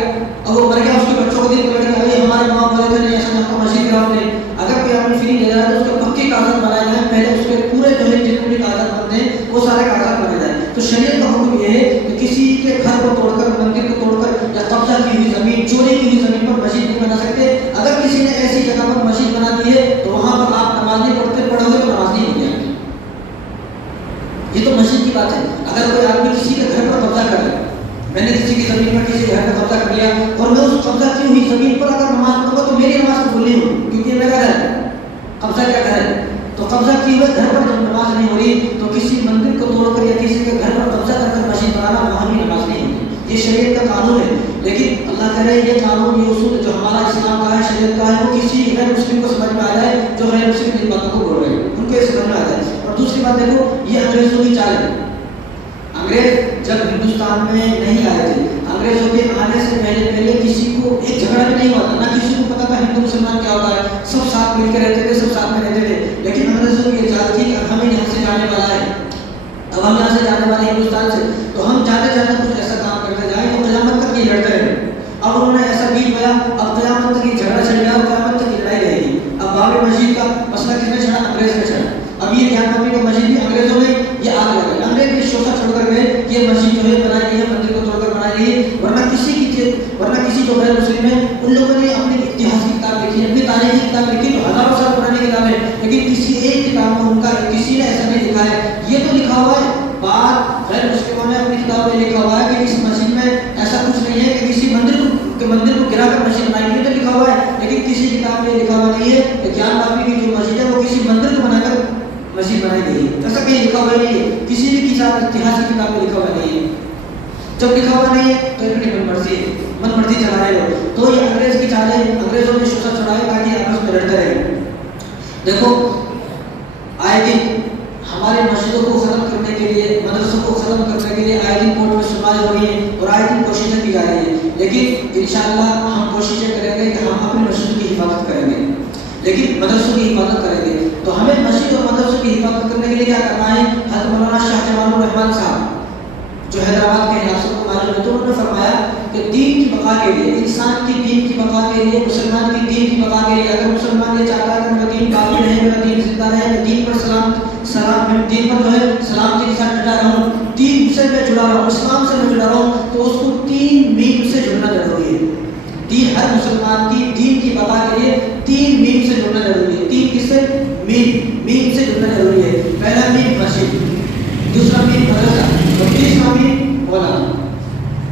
اب وہ مر گیا, اس کے بچوں کا دن بلٹ گیا, نماز قبول نہیں ہوگی، کیونکہ یہ میرا گھر ہے، قبضہ کیا گھر ہے، تو قبضہ کی ہوئے گھر پر جب نماز نہیں ہو رہی تو کسی مندر کو توڑ کر یا کسی کے گھر پر قبضہ کر کر مسجد بنانا، وہاں بھی نماز نہیں ہوگی۔ یہ شریعت کا قانون ہے، لیکن اللہ کرے یہ قانون، یہ اصول جو ہمارا اسلام کا ہے، شریعت کا ہے، وہ کسی غیر مسلم کو سمجھ میں آ جائے جو غیر مسلم ان باتوں کو بول رہے ہیں، ان کو یہ سمجھ میں آ جائے۔ اور دوسری بات دیکھو، یہ انگریزوں کی چال ہے۔ انگریز جب ہندوستان میں نہیں آئے تھے، انگریزوں کے آنے سے پہلے کسی کو ایک جھگڑا بھی نہیں ہوا تھا، نہ کسی کو پتا تھا ہندو مسلمان کیا ہوتا ہے، سب ساتھ مل کے رہتے تھے، سب ساتھ میں رہتے تھے۔ لیکن انگریزوں کی یہ چال تھی کہ ہمیں یہاں سے جانے والا ہے، اب ہم یہاں سے جانے والے ہندوستان سے، تو ہم جاتے جاتے کچھ ایسا کام کرتے جائیں جو قیامت تک یہ لڑتے رہے۔ اب انہوں نے ایسا بیچ بیا، اب قیامت تک یہ جھگڑا چل گیا اور قیامت تک یہ لڑائی رہے گی۔ اب بابری مسجد کا مسئلہ کس نے چھڑا؟ انگریز نے چھڑا۔ اب یہ گیان پاپی کا مسجد بھی انگریزوں نے یہ آگ لگائی، انگریز نے شوشہ چھوڑ کر گئے، یہ مسجد جو ہے بنائی گئی ہے، مندر کو توڑ کر بنائی گئی ہے، ورنہ کسی جو غیر مسلم ہے ان لوگوں نے اپنی اتہاس کی کتاب لکھی، اپنی تاریخی کتاب لکھی، تو ہزاروں سال پرانی کتاب ہے، لیکن کسی ایک کتاب میں ان کا کسی نے ایسا نہیں لکھا ہے۔ یہ تو لکھا ہوا ہے، بات غیر مسلموں نے اپنی کتاب میں لکھا ہوا ہے کہ اس مسجد میں ایسا کچھ نہیں ہے کہ کسی مندر کو گرا کر مسجد بنائی گئی، تو لکھا ہوا ہے، لیکن کسی کتاب میں لکھا ہوا نہیں ہے کہ گیان پاپی کی جو مسجد ہے وہ کسی مندر کو بنا کر مسجد بنائی گئی ہے، ایسا کہیں لکھا ہوا نہیں ہے، کسی بھی کتاب اتہاس کی کتاب میں لکھا ہوا نہیں ہے۔ جب لکھا ہوا نہیں ہے تو اپنی من مرضی چلا رہے ہو، تو یہ انگریز کی چال ہے، انگریزوں نے شوشہ چھڑایا تاکہ آپس میں لڑتے رہے۔ دیکھو آئے دن ہمارے مسجدوں کو ختم کرنے کے لیے، مدرسوں کو ختم کرنے کے لیے آئے دن کورٹ میں سنوائی ہو رہی ہے اور آئے دن کوششیں کی جا رہی ہیں، لیکن انشاءاللہ ہم کوششیں کریں گے کہ ہم اپنی مسجدوں کی حفاظت کریں گے، لیکن مدرسوں کی حفاظت کریں گے۔ تو ہمیں مسجد اور مدرسوں کی حفاظت کرنے کے لیے کیا کرنا ہے؟ حضرت مولانا شاہ جمال الرحمن صاحب جو حیدرآباد کے ہیں، آپ سب کو معلوم ہے، تو انہوں نے فرمایا کہ دین کی بقا کے لیے، انسان کی دین کی بقا کے لیے، مسلمان کی دین کی بقا کے لیے، اگر مسلمان یہ چاہتا ہے کہ میرا دین باقی رہے، میرا دین زندہ رہے، میں دین پر میں دین پر جو ہے سلامتی کے ساتھ ڈٹا رہا ہوں، دین سے میں جڑا رہا ہوں، اسلام سے میں جڑا رہا ہوں، تو اس کو 3 میم سے جڑنا ضروری ہے۔ دین، ہر مسلمان کی دین کی بقا کے لیے 3 میم سے جڑنا ضروری ہے۔ 3 کس سے؟ میم سے جڑنا ضروری ہے۔ پہلا میم مسجد، دوسرا میم مدرسہ اور تیسرا میم مولانا۔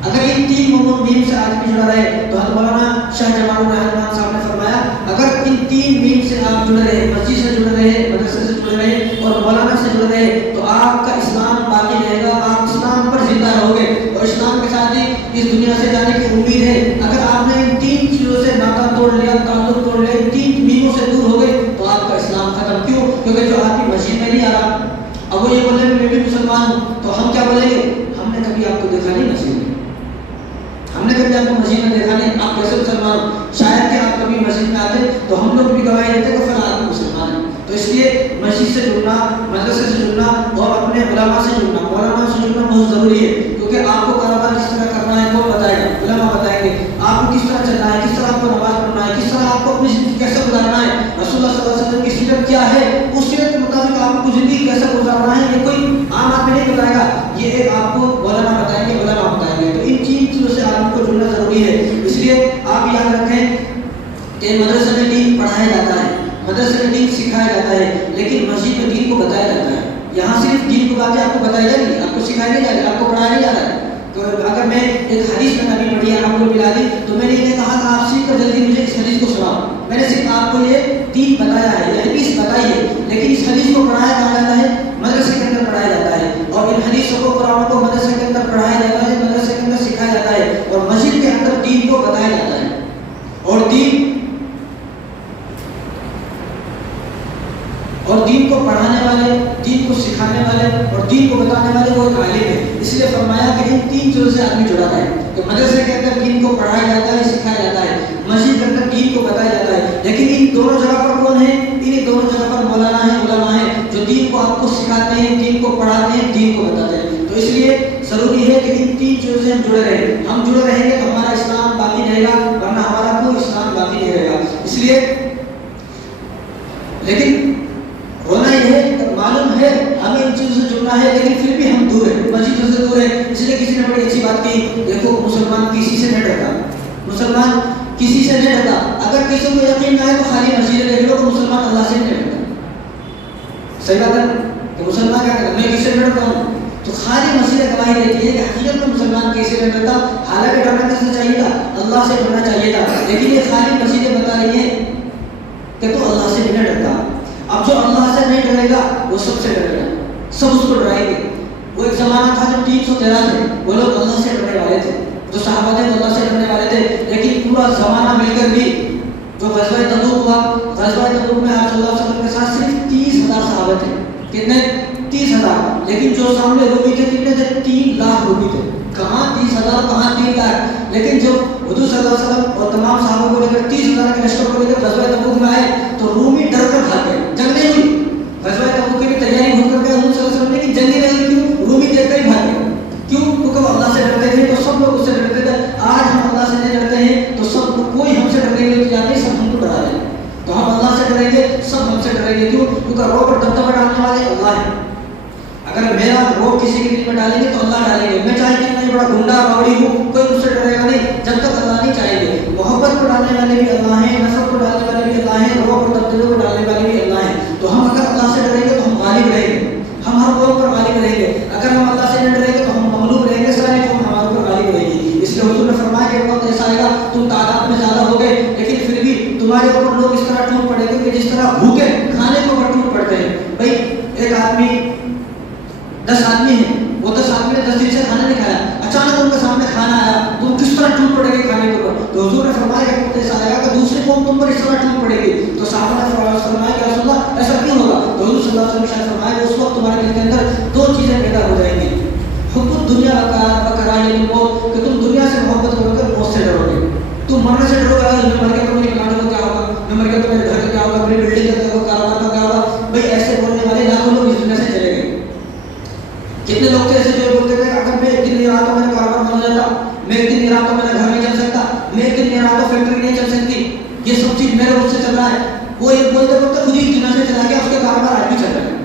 اگر یہ 3 میم سے آدمی جڑا رہے تو حضرت مولانا شاہ جمال الرحمن صاحب نے فرمایا اگر ان 3 میم سے آپ جڑے رہے، مسجد سے جڑے رہے، مدرسے سے جڑے رہے اور مولانا سے جڑے رہے، تو آپ کا اسلام باقی رہے گا، آپ اسلام پر زندہ رہو گے اور اسلام کے ساتھ ہی اس دنیا سے جانے کی امید ہے۔ اگر آپ نے ان 3 چیزوں سے ناتا توڑ لیا، تعلق توڑ لیا، ان 3 میموں سے دور ہو گئے تو آپ کا اسلام ختم۔ کیوں؟ کیونکہ جو آدمی مسجد میں نہیں آ رہا، اب وہ یہ بولے کہ میں بھی مسلمان ہوں، تو ہم کیا بولیں گے؟ ہم نے کبھی آپ کو دیکھا نہیں مسجد میں، ہم نے کبھی آپ کو مسجد میں دیکھا نہیں، آپ کیسے مسلمان ہو؟ شاید کہ آپ کبھی مسجد میں آتے تو ہم لوگ بھی گواہی دیتے کہ فلاں آدمی مسلمان ہے۔ تو اس لیے مسجد سے جڑنا، مدرسے سے جڑنا اور اپنے علماء سے جڑنا، مولانا سے جڑنا بہت ضروری ہے، کیونکہ آپ کو کاروبار کس طرح کرنا ہے کون بتائے گا؟ علماء بتائیں گے۔ آپ کو کس طرح چلنا ہے، کس طرح آپ کو نماز پڑھنا ہے، کس طرح آپ کو اپنی زندگی کیسے گزارنا ہے، رسول اللہ صلی اللہ علیہ وسلم کی سیرت کیا ہے، اس سیرت کے مطابق آپ کو زندگی کیسے گزارنا ہے، یہ کوئی عام آدمی نہیں بتائے گا، یہ ایک آپ کو مولانا بتائیں گے، علماء بتائیں گے۔ تو ان 3 چیزوں سے آدمی کو جڑنا ضروری ہے۔ اس لیے آپ یاد رکھیں کہ مدرسے میں دین پڑھایا جاتا ہے، مدرسے میں دین سکھایا جاتا ہے، لیکن مسجد میں دین کو بتایا جاتا ہے۔ یہاں صرف دین کو باتیں آپ کو بتائی جا رہی ہے، آپ کو سکھایا نہیں جا رہا ہے، آپ کو پڑھایا نہیں جا رہا ہے۔ تو اگر میں ایک حدیث میں نبی پڑھی ہے آپ کو ملا دی تو میں نے یہ کہا کہ آپ سیکھ کر جلدی مجھے اس حدیث کو سناؤ، میں نے صرف آپ کو یہ دین بتایا ہے، یہ حدیث بتائی ہے، لیکن اس حدیث کو پڑھایا کہاں جاتا ہے؟ مدرسے کے اندر پڑھایا جاتا ہے، اور ان حدیثوں کو قرآن کو مدرسے کے اندر پڑھایا جاتا ہے، مدرسے کے اندر سکھایا جاتا ہے، اور مسجد کے اندر دین کو بتایا جاتا ہے۔ اور دین کو پڑھانے والے، دین کو سکھانے والے اور دین کو بتانے والے وہ ایک عالم ہے۔ اس لیے فرمایا کہ ان 3 چیزوں سے آدمی جڑا ہے، کہ مدرسے کے اندر دین کو پڑھایا جاتا ہے، سکھایا جاتا ہے، مسجد کے اندر دین کو بتایا جاتا ہے، لیکن ان دونوں جگہ پر کون ہے؟ ان دونوں جگہ پر مولانا ہیں، علماء ہیں، جو دین کو آپ کو سکھاتے ہیں، دین کو پڑھاتے ہیں، دین کو بتاتے ہیں۔ تو اس لیے ضروری ہے کہ ان 3 چیزوں سے ہم جڑے رہیں، ہم جڑے رہیں گے تو ہمارا اسلام باقی رہے گا، ورنہ ہمارا کوئی اسلام باقی نہیں رہے گا۔ اس لیے لیکن ہونا یہ ہے کہ معلوم ہے ہمیں ان چیزوں سے جڑنا ہے، لیکن پھر بھی ہم دور ہیں، مسجدوں سے دور ہیں۔ اس لیے کسی نے بڑی اچھی بات کی، دیکھو مسلمان کسی سے نہیں ڈرتا، مسلمان کسی سے نہیں ڈرتا۔ اگر کسی کو یقین نہ ہے تو خالی مسجد دیکھ لو کہ مسلمان اللہ سے نہیں ڈرتا۔ صحیح بات ہے کہ مسلمان کیا کہتا ہے میں کسی سے ڈرتا ہوں، تو خالی مسجد گواہی دیتی ہے کہ حقیقت میں مسلمان کسی سے نہیں ڈرتا، حالانکہ ڈرنا کس سے چاہیے تھا؟ اللہ سے ڈرنا چاہیے تھا، لیکن یہ خالی مسجدیں بتا رہی ہیں کہ تو اللہ سے نہیں ڈرتا. اب جو اللہ سے نہیں ڈرے گا وہ سب سے ڈرے گا, سب اس کو ڈرائیں گے. وہ ایک زمانہ تھا جب 313 تھے, وہ لوگ اللہ سے ڈرنے والے تھے, جو صحابہ تھے اللہ سے ڈرنے والے تھے. لیکن پورا زمانہ مل کر بھی جو غزوہ تبوک ہوا, غزوہ تبوک میں آپ صلی اللہ علیہ وسلم کے ساتھ صرف 30,000 صحابہ تھے. کتنے؟ 30,000. لیکن جو سامنے رومی تھے کتنے تھے؟ 3 لاکھ رومی تھے. کہاں 30,000 کہاں 3 لاکھ. لیکن جب حضور صلی اللہ علیہ وسلم اور تمام صحابہ کو لے کر 30,000 کے لشکر کو لے کر غزوہ تبوک میں آئے تو رومی ڈر کر بھاگ گئے, جنگ نہیں ہوئی. غزوہ تبوک کی تیاری ہو کر کے حضور صلی اللہ علیہ وسلم نے جنگ نہیں ہوئی. کیوں؟ رومی دیکھ کر ہی بھاگ گئے. کیوں؟ کیونکہ وہ اللہ سے ڈرتے تھے تو سب لوگ اس سے ڈرتے تھے. آج ہم اللہ سے نہیں ڈرتے ہیں تو سب کوئی ہم سے ڈرنے کے لیے تیار نہیں, سب ہم کو ڈرا رہے ہیں. تو ہم اللہ سے ڈریں گے, سب ہم سے ڈریں گے. کیوں؟ کیونکہ روح پر دبدبہ ڈالنے والے اللہ ہیں. اگر میرا روح کسی کے دل میں ڈالیں گے تو اللہ ڈالیں گے. میں چاہے کتنا بڑا گنڈا راوڑی ہوں, کوئی مجھ سے ڈرے گا نہیں جب تک اللہ نہیں چاہیں گے. محبت کو ڈالنے والے بھی اللہ ہیں, نفرت کو ڈالنے والے بھی اللہ ہیں, روح اور دبدبے کو ڈالنے والے بھی اللہ ہیں. تو ہم اگر اللہ سے ڈریں گے تو ہم غالب رہیں گے, ہم ہر قوم پر غالب رہیں گے. اگر ہم اللہ سے نہیں ڈریں گے تو ہم مغلوب رہیں گے, سارے قوم ہمارے پر غالب رہیں گی. اس لیے حضور نے فرمایا کہ وقت ایسا آئے گا تم تعداد میں زیادہ ہو گئے لیکن پھر بھی تمہارے اوپر لوگ اس طرح ٹوٹ پڑیں گے کہ جس طرح بھوکے کھانے کے اوپر ٹوٹ پڑتے ہیں. بھائی ایک آدمی 10 آدمی ہیں, وہ 10 آدمی نے 10 دن سے کھانا نہیں کھایا, اچانک ان کے سامنے کھانا آیا تو وہ کس طرح ٹوٹ پڑے گی کھانے کے اوپر. تو حضور نے فرمایا کہ وقت ایسا آئے گا کہ دوسری قوم تم پر اس طرح ٹوٹ پڑے گی. تو صحابہ نے فرمایا کہ رسول اللہ ایسا کیوں ہوگا. تو حضور صلی اللہ علیہ وسلم نے فرمایا کہ اس وقت تمہارے دل کے اندر 2 چیزیں پیدا ہو جائیں گی. حب دنیا و کراہیت الموت, کہ تم دنیا سے محبت کرو گے, موت سے ڈرو گے. تم مرنے سے ڈرو گے, میں مر گیا تو میری کمانے کو کیا ہوگا, میں مر گیا تو میرے گھر کا کیا ہوگا, میری بلڈنگ کا کاروبار کا کیا ہوگا. بھائی ایسے بولنے والے لاکھوں لوگ اس دنیا سے چلے گئے. کتنے لوگ تھے ایسے جو بولتے تھے اگر میں ایک دن نہیں رہا تو میرا کاروبار بن جاتا, میں ایک دن نہیں رہا تو میرا گھر نہیں چل سکتا, میں ایک دن نہیں رہا تو فیکٹری نہیں چل سکتی, یہ سب چیز میرے وجہ سے چل رہا ہے. وہ ایک بولتے بولتے خود ہی دنیا سے چلا گیا, اس کا کاروبار آج بھی چل رہا ہے,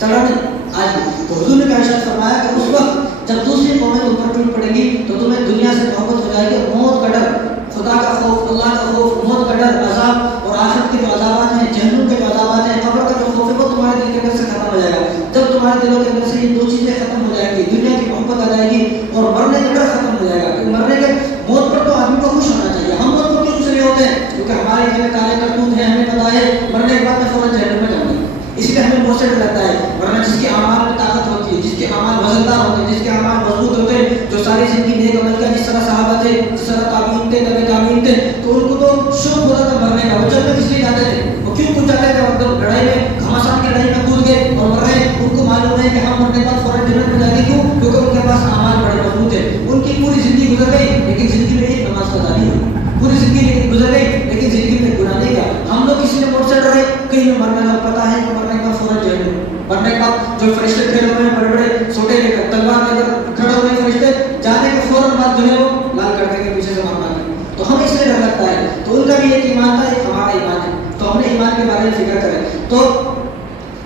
چل رہا نہیں آج بھی. تو حضور نے ارشاد فرمایا کہ اس وقت جب دوسری قومیں تم پر ٹوٹ پڑیں گی تو تمہیں دنیا سے محبت ہو جائے گی, موت کا ڈر, خدا کا خوف, اللہ کا خوف, موت کا ڈر, عذاب اور آخرت کے جو عذابات ہیں, جہنم کے جو عذابات ہیں, قبر کا جو خوف ہے وہ تمہارے دل کے اندر سے ختم ہو جائے گا. جب تمہارے دلوں کے اندر سے یہ 2 چیزیں ختم ہو جائیں گی, دنیا کی محبت آ جائے گی اور مرنے کا ڈر ختم ہو جائے گا. کہ مرنے کے موت پر تو آدمی کو خوش ہونا چاہیے. ہم موت پر کیوں خوش نہیں ہوتے ہیں؟ کیونکہ ہمارے گھر میں کالے کرتوت ہیں, ہمیں پتا ہے مرنے کے بعد میں فوراً جہنم میں جاؤں گا, اس لیے ہمیں موت سے ڈر لگتا ہے. ورنہ جس کے اعمال میں طاقت ہوتی ہے, جس کے اعمال وزندار ہوتے ہیں, جس کے اعمال مضبوط ہوتے ہیں, جو ساری زندگی نیک عمل کیا, جس طرح صحابہ تھے, جس طرح تابعین تھے, تابعین تھے, تو ان کو تو شوق ہوتا تھا مرنے کا. وہ جنت کس لیے جاتے تھے, وہ کیوں کچھ جاتے تھے, مطلب لڑائی میں, گھمسان کی لڑائی میں کود گئے اور مر رہے. ان کو معلوم ہے کہ ہم مرنے کے بعد فوراً جنت میں جائیں گے. کیوں؟ کیونکہ ان کے پاس اعمال بڑے مضبوط ہیں. ان کی پوری زندگی گزر گئی لیکن زندگی میں ایک نماز قضا نہیں ہوئی, پوری زندگی گزر گئی لیکن زندگی میں گناہ نہیں کیا. ہم لوگ کسی نے موت سے ڈرے, کہیں میں مرنے کا پتا ہے کہ مرنے کے بعد فوراً جہنم, مرنے کے بعد جو فرشتے کھڑے ہوئے ہیں بڑے بڑے سوٹے لے کر, تلوار لے کر کھڑے ہوئے فرشتے, جانے کے فوراً بعد جو ہے وہ لال کر دیں گے پیچھے سے مارنا ہے. تو ہمیں اس لیے ڈر لگتا ہے. تو ان کا بھی ایک ایمان تھا, ایک ہمارا ایمان ہے. تو ہم نے ایمان کے بارے میں فکر کریں. تو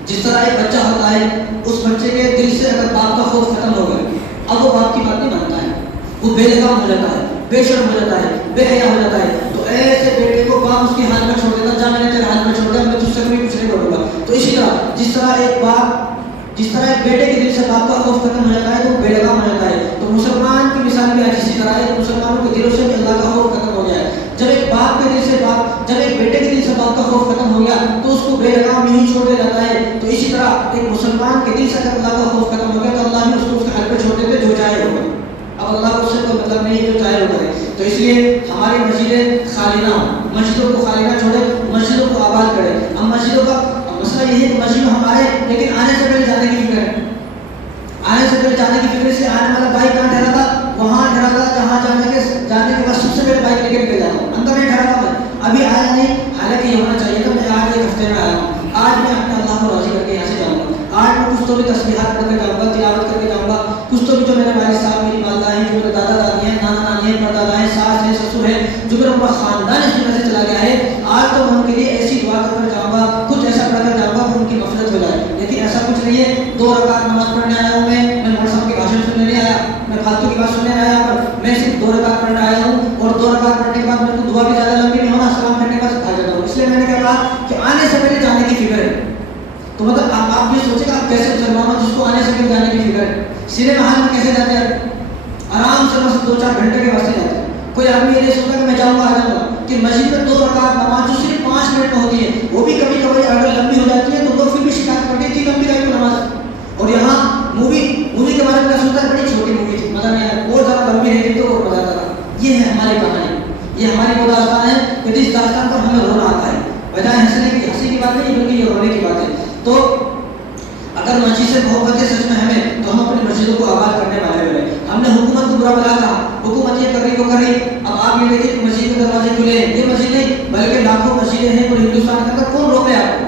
جس طرح ایک بچہ ہوتا ہے, اس بچے کے دل سے اگر باپ کا خوف ختم ہو گیا, اب وہ باپ کی بات نہیں مانتا ہے, وہ بے لگام ہو جاتا ہے, بے شرم ہو جاتا ہے, بے حیا ہو جاتا ہے. تو ایسے بیٹے کو باپ اس کی حال میں چھوڑ دیتا, جا میں نے تیرے حال میں چھوڑ دیا, میں تجھ سے کبھی کچھ نہیں کروں گا. تو اسی طرح جس طرح ایک بیٹے کے دل سے باپ کا خوف ختم ہو جاتا ہے تو بے لگام ہو جاتا ہے. تو مسلمان کی مثال بھی آج اسی طرح ہے. مسلمانوں کے دلوں سے بھی اللہ کا خوف ختم ہو گیا ہے. جب ایک بیٹے کے دل سے باپ کا خوف ختم ہو گیا تو اس کو بے لگام یوں چھوڑ دیا جاتا ہے. تو اسی طرح ایک مسلمان کے دل سے اگر اللہ کا خوف ختم ہو گیا تو اللہ بھی اس کو اس کے حل پہ چھوڑ دیتے جو چاہے ہوگا. اب اللہ کو اس سے کوئی مطلب نہیں ہے, جو چاہے ہوگا. تو اس لیے ہماری مسجدیں خالی نہ ہوں, مسجدوں کو خالی نہ چھوڑے, مسجدوں کو آباد کرے. اب مسجدوں کا مسئلہ یہ ہے کہ مسجد ہمارے, لیکن آنے سے پہلے جانے کی فکر ہے. آنے سے پہلے جانے کی فکر سے آنے والا بھائی کہاں ٹھہرا تھا, وہاں ٹھہرا تھا جہاں جانے کے بعد سب سے پہلے بائک لے کے نکل جاتا ہوں. اندر نہیں ٹھہرا تھا میں, ابھی آیا نہیں, حالانکہ یہ ہونا چاہیے تھا. میں آج 1 ہفتے میں آیا ہوں, آج میں اپنے اللہ کو راضی کر کے یہاں سے جاؤں گا. آج میں کچھ تو بھی تسبیحات پڑھ کے جاؤں گا, تلاوت کر کے جاؤں گا. کچھ تو بھی جو میرے والد صاحب, میری والدہ ہیں, جو میرے دادا دادی ہیں, نانا نانی ہیں, پردادا ہیں, ساس ہیں, سسر ہیں, جو میرا پورا خاندان اس دنیا سے چلا گیا ہے, آج تو میں ان کے لیے ایسی دعا کر کر جاؤں گا, کچھ ایسا پڑھ کر جاؤں گا کہ ان کی مغفرت ہو جائے. لیکن ایسا کچھ نہیں ہے. 2 رکعت نماز پڑھنے آیا ہوں, میں مولوی صاحب کے بھاشن سننے نہیں آیا, میں فالتو کی بات سننے نہیں آیا, میں صرف 2 رکعت پڑھنے آیا ہوں. اور 2 رکعت پڑھنے کے بعد میرے کو دعا بھی زیادہ لمبی نہیں ہونا, سلام کرنے کے بعد آ جاتا ہوں. اس لیے میں نے کہا کہ آنے سے پہلے جانے کی فکر ہے. تو مطلب آپ یہ سوچیں کہ آپ کیسے مسلمان ہو جس کو آنے سے پہلے جانے کی فکر ہے. سنیما ہال میں کیسے جاتے ہیں, آرام سے بس 2-4 گھنٹے کے واسطے جاتے ہیں. کوئی آدمی یہ نہیں سوچتا کہ میں جاؤں گا, آ جاؤں گا. کہ مسجد میں 2 رکعت نماز جو صرف 5 منٹ میں ہوتی ہے وہ بھی کبھی کبھی اگر لمبی ہو جاتی ہے تو لوگ پھر بھی شکایت کرتے تھی لمبی رہی نماز، اور یہاں مووی کے بارے میں سنتا ہے بڑی چھوٹی مووی تھی، مزہ نہیں آیا، اور زیادہ لمبی رہی تھی تو اور مزہ آتا تھا۔ یہ ہے ہماری کہانی، یہ ہماری وہ داستان ہے کہ جس داستان پر ہمیں رونا آتا ہے، بجائے ہنسی کی بات نہیں بلکہ یہ رونے کی بات ہے۔ تو اگر مسجد سے محبت ہے سچ میں ہمیں، تو ہم اپنی مسجدوں کو آباد کرنے والے ہوئے۔ ہم نے حکومت کو برا بلا کہا، حکومت یہ کر رہی وہ کر رہی، اب آپ یہ دیکھیں کہ مسجد کے دروازے کھلے ہیں، یہ مسجد نہیں بلکہ لاکھوں مسجدیں ہیں پورے ہندوستان کے اندر، کون روک رہے آپ کو؟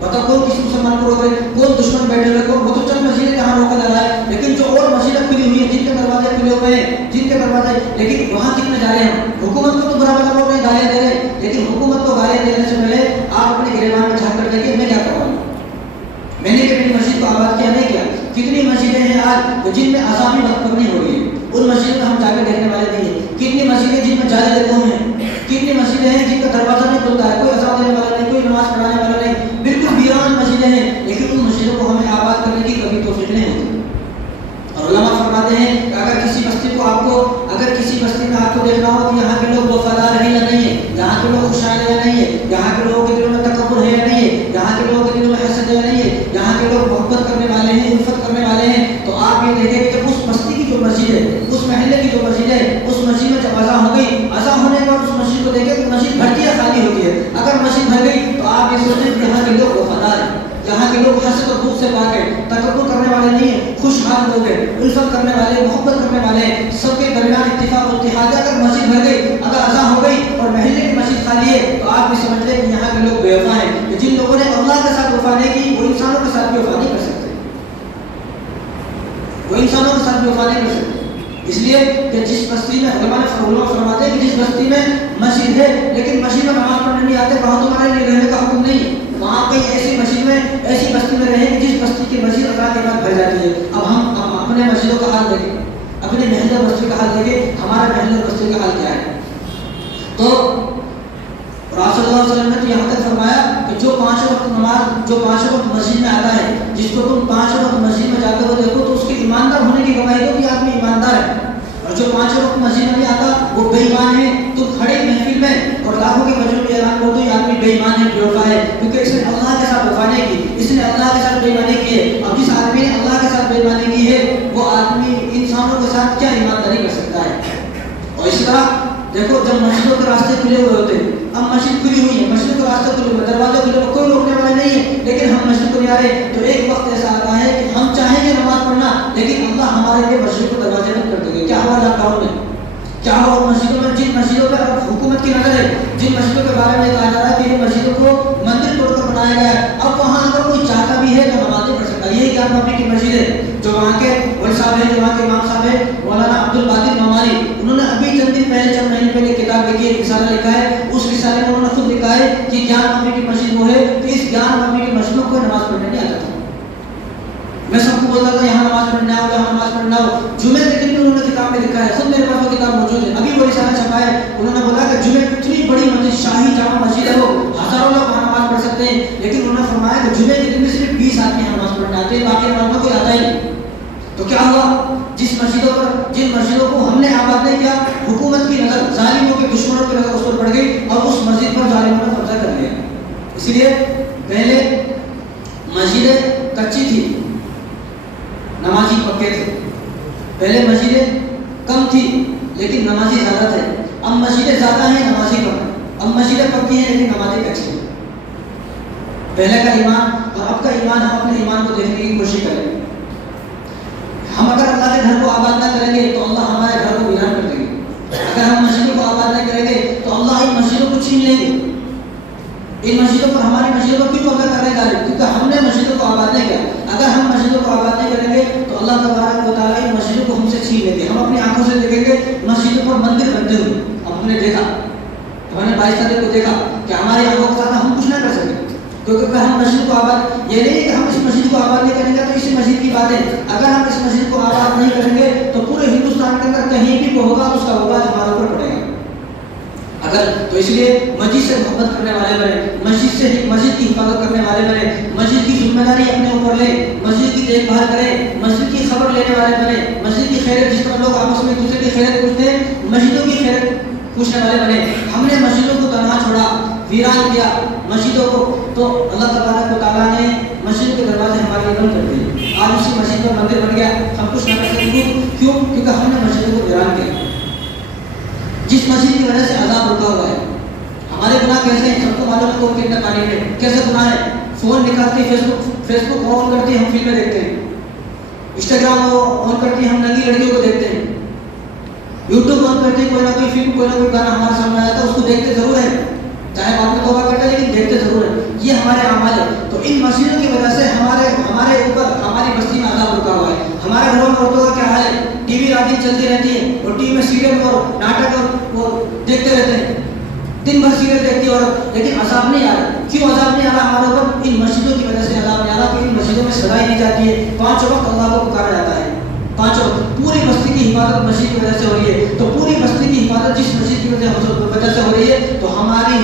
بتاؤ کون کسی مسلمان کو روک رہے؟ کون دشمن بیٹھے ہوئے؟ کون؟ وہ تو چند مسجدیں جہاں روکا جا رہا ہے، لیکن جو اور مسجدیں کھلی ہوئی ہیں جن کے دروازے کھلے ہوئے ہیں، جن کے دروازے، لیکن وہاں کتنے جا رہے ہیں؟ حکومت کو تو برا بلا روک رہے، گالیاں دے رہے، لیکن حکومت کو گالیاں دینے سے پہلے آپ اپنے گریبان میں جھانک کر دیکھیے میں کیا کر رہا ہوں، میں نے کتنی مسجد کو آباد کیا نہیں کیا؟ کتنی مسجدیں ہیں آج جن میں اذان بھی وقت پر نہیں ہو رہی ہے، ان مسجدوں میں ہم جا کے دیکھنے والے نہیں ہیں۔ کتنی مسجدیں جن میں جالے لگے ہوئے ہیں، کتنی مسجدیں ہیں جن کا دروازہ نہیں کھلتا ہے، کوئی اذان دینے والا نہیں، کوئی نماز پڑھانے والا نہیں، بالکل ویران مسجدیں ہیں، لیکن ان مسجدوں کو ہمیں آباد کرنے کی کبھی توفیق نہیں ہوتی۔ اور علماء فرماتے ہیں کہ اگر کسی بستی میں آپ کو دیکھنا ہو کہ یہاں کے لوگ وفادار ہیں یا نہیں ہے، یہاں کے لوگ خوشحال ہیں یا نہیں ہے، یہاں کے لوگوں کے دلوں میں تکبر ہے یا نہیں ہے، یہاں کے لوگوں کے دلوں میں حسد ہے یا نہیں ہے، یہاں کے لوگ محبت کرنے والے ہیں، الفت کرنے والے ہیں، تو آپ یہ دیکھیں کہ اس بستی کی جو مسجد ہے، اس محلے کی جو مسجد ہے، اس مسجد میں جب اذان ہو گئی، اذان ہونے کے بعد اس مسجد کو دیکھیں تو مسجد بھرتی ہے خالی ہوتی ہے۔ اگر مسجد بھر گئی تو آپ یہ سوچیں کہ یہاں کے لوگ وفادار ہیں، یہاں کے لوگ حسد اور بغض سے پاک ہیں، تکبر کرنے والے نہیں ہیں، خوشحال لوگ ہیں، الفت کرنے والے، محبت کرنے والے ہیں، سب کے درمیان اتفاق و اتحاد ہے۔ اگر مسجد بھر گئی، اگر اذان ہو گئی اور محلے کی مسجد خالی ہے تو آپ بھی سمجھ لیں کہ یہاں کے لوگ بے وفا ہیں، کہ جن لوگوں نے اللہ کے ساتھ وفا نہیں کی وہ انسانوں کے ساتھ بھی وفا نہیں کر سکتے، وہ انسانوں کے ساتھ بھی وفا نہیں کر سکتے۔ اس لیے کہ جس بستی میں علماء فرماتے ہیں کہ جس بستی میں مسجد ہے لیکن مسجد میں نماز پڑھنے نہیں آتے، وہاں تمہارے لیے رہنے کا حکم نہیں ہے، وہاں کئی ایسی مسجد میں، ایسی بستی میں رہیں کہ جس بستی کی مسجد اذان کے بعد بھر جاتی ہے۔ اب ہم اپنے مسجدوں کا حال دیکھیں، اپنے محلے اور بستی کا حال دیکھیں، ہمارے محلے اور بستی کا حال کیا ہے۔ تو رسول اللہ صلی اللہ علیہ وسلم نے یہاں تک فرمایا کہ جو 5 وقت نماز، جو 5 وقت مسجد میں آتا ہے، جس کو تم 5 وقت مسجد میں جا کر دیکھو تو اس کے ایماندار ہونے کی گواہی دو کہ آدمی ایماندار ہے، اور جو 5 وقت مسجد میں نہیں آتا وہ بے ایمان ہے۔ تم کھڑے محفل میں اور لاکھوں کے بجوں میں اعلان کر دو یہ آدمی بے ایمان ہے، بے وفا ہے، کیونکہ اس نے اللہ کے ساتھ وفا نہیں کی، اس نے اللہ کے ساتھ بے ایمانی کی ہے۔ اب جس آدمی نے اللہ کے ساتھ بے ایمانی کی ہے وہ آدمی انسانوں کے ساتھ کیا ایمانداری کر سکتا ہے؟ اور اس طرح دیکھو جب مسجدوں کے راستے کھلے ہوئے ہوتے، اب مسجد کھلی ہوئی ہے، مسجد کے راستے کھلے ہوئے، دروازے کھلے ہوئے، کوئی روکنے والا نہیں ہے، لیکن ہم مسجد کو نہیں آ رہے، تو ایک وقت ایسا آتا ہے کہ ہم چاہیں گے نماز پڑھنا لیکن اللہ ہمارے لیے مسجد کو دروازے بند کر دے گے۔ کیا ہوا لاک ڈاؤن میں؟ کیا ہوا مسجدوں میں؟ جن مسجدوں پر حکومت کی نظر ہے، جن مسجدوں کے بارے میں کہا جا رہا ہے کہ یہ مسجدوں کو مندر توڑ کر بنایا گیا ہے، اب وہاں اگر کوئی چاہتا بھی ہے تو نماز نہیں پڑھ سکتا۔ یہی جامع مسجد کی مسجد ہے جو وہاں کے ولی صاحب ہیں، جو وہاں کے امام صاحب ہیں مولانا عبد القادر نعمانی، انہوں نے ابھی چند دن پہلے، چند مہینے پہلے کتاب لکھی ہے، رسالہ لکھا ہے، اس رسالے میں انہوں نے خود لکھا ہے کہ گیان مسجد کی مسجد وہ ہے کہ اس گیان مسجد کی مسجد میں کوئی نماز پڑھنے نہیں آتا تھا۔ میں سب کو بولتا تھا یہاں نماز پڑھنا ہو، یہاں نماز پڑھنا ہو۔ جمعے کے دن بھی انہوں نے کتاب میں لکھا ہے، خود میرے پاس وہ کتاب موجود ہے، ابھی وہ رسالہ چھپا ہے۔ انہوں نے بولا کہ جمعے اتنی بڑی مسجد، شاہی جامع مسجد ہے، وہ ہزاروں لوگ وہاں نماز پڑھ سکتے ہیں، لیکن انہوں نے فرمایا کہ جمعے کے دن میں صرف 20 آدمی نماز پڑھنے آتے ہیں، باقی نماز میں کوئی آتا ہی نہیں۔ تو کیا ہوا؟ جس مسجدوں پر، جن مسجدوں کو ہم نے آباد نہیں کیا، حکومت کی نظر، ظالموں کے دشمنوں کی نظر اس پر پڑ گئی اور اس مسجد پر ظالموں نے قبضہ کر لیا۔ اس لیے پہلے مسجدیں کچی تھی، نمازی پکے تھے، پہلے مسجدیں کم تھی لیکن نمازی زیادہ تھے، اب مسجدیں زیادہ ہیں، نمازی کم ہیں، اب مسجدیں پکی ہیں لیکن نمازی کچی ہیں۔ پہلے کا ایمان اور اب کا ایمان، ہم اپنے ایمان کو دیکھنے کی کوشش کریں۔ ہم اگر اللہ کے گھر کو آباد نہ کریں گے تو اللہ ہمارے گھر کو ویران کر دیں گے، اگر ہم مسجدوں کو آباد نہ کریں گے تو اللہ ان مسجدوں کو چھین لیں گے۔ ان مسجدوں پر، ہماری مسجدوں پر کیوں قبضہ کرنے جا رہے ہیں؟ کیونکہ ہم نے مسجدوں کو آباد نہیں کیا۔ اگر ہم مسجدوں کو آباد نہیں کریں گے تو اللہ تبارک و تعالیٰ ان مسجدوں کو ہم سے چھین لیں گے۔ ہم اپنی آنکھوں سے دیکھیں گے مسجدوں پر مندر بنتے ہوئے، اب ہم نے دیکھا، ہم نے 22 تاریخ کو دیکھا کہ ہماری آنکھوں کے ساتھ ہم کچھ نہ کر سکے، کیونکہ ہم مسجد کو آباد، یہ نہیں کہ ہم اس مسجد کو آباد نہیں کریں گے تو اسی مسجد کی بات ہے، اگر ہم اس مسجد کو آباد نہیں کریں گے تو پورے ہندوستان کے اندر کہیں بھی کو ہوگا اس کا وبال ہمارے اوپر پڑے گا۔ اگر تو اس لیے مسجد سے محبت کرنے والے بنے، مسجد کی حفاظت کرنے والے بنے، مسجد کی ذمہ داری اپنے اوپر لے، مسجد کی دیکھ بھال کریں، مسجد کی خبر لینے والے بنے، مسجد کی خیریت، جس طرح لوگ آپس میں ایک دوسرے کی خیریت پوچھتے ہیں، مسجدوں کی خیریت پوچھنے والے بنے. ہم نے مسجدوں کو تنہا چھوڑا, ویران کیا مسجدوں کو, تو اللہ تبارک و تعالیٰ نے مسجد کے دروازے ہمارے بند کر دیے. آج اسی مسجد میں مندر بن گیا, ہم کچھ نہ کر سکتے. کیوں؟ کیونکہ ہم نے مسجدوں کو ویران کیا. جس مسجد کی وجہ سے عذاب رکا ہوا ہے. ہمارے گناہ کیسے ہیں سب کو معلوم ہے. کون کتنا پانی میں کیسے گناہ ہے. فون نکالتے فیس بک آن کرتے ہم فلمیں دیکھتے ہیں, انسٹاگرام آن کرتے ہم ننگی لڑکیوں کو دیکھتے ہیں, یوٹیوب آن کرتے کوئی نہ کوئی فلم کوئی نہ کوئی گانا ہمارے سامنے آیا تھا, اس کو دیکھتے ضرور ہے, چاہے بعد میں توبہ کرتے ہیں لیکن دیکھتے ضرور ہے. یہ ہمارے اعمال ہے. تو ان مسجدوں کی وجہ سے ہمارے اوپر ہماری بستی میں عذاب رکا ہوا ہے. ہمارے گھروں میں عورتوں کا کیا حال ہے, ٹی وی رات دن چلتی رہتی ہے اور ٹی وی میں سیریل اور ناٹک اور دیکھتے رہتے ہیں, دن بھر سیریل دیکھتی ہے, اور لیکن عذاب نہیں آ رہا. کیوں عذاب نہیں آ رہا ہمارے اوپر؟ ان مسجدوں کی وجہ سے عذاب نہیں آ رہا کہ ان مسجدوں میں سزائی دی جاتی ہے. 5 وقت اللہ کو پکارا جاتا ہے, 5 وقت. پوری بستی کی حفاظت مسجد کی وجہ سے ہو رہی ہے. تو پوری بستی کی حفاظت جس مسجد کی وجہ سے ہو رہی ہے, تو ہماری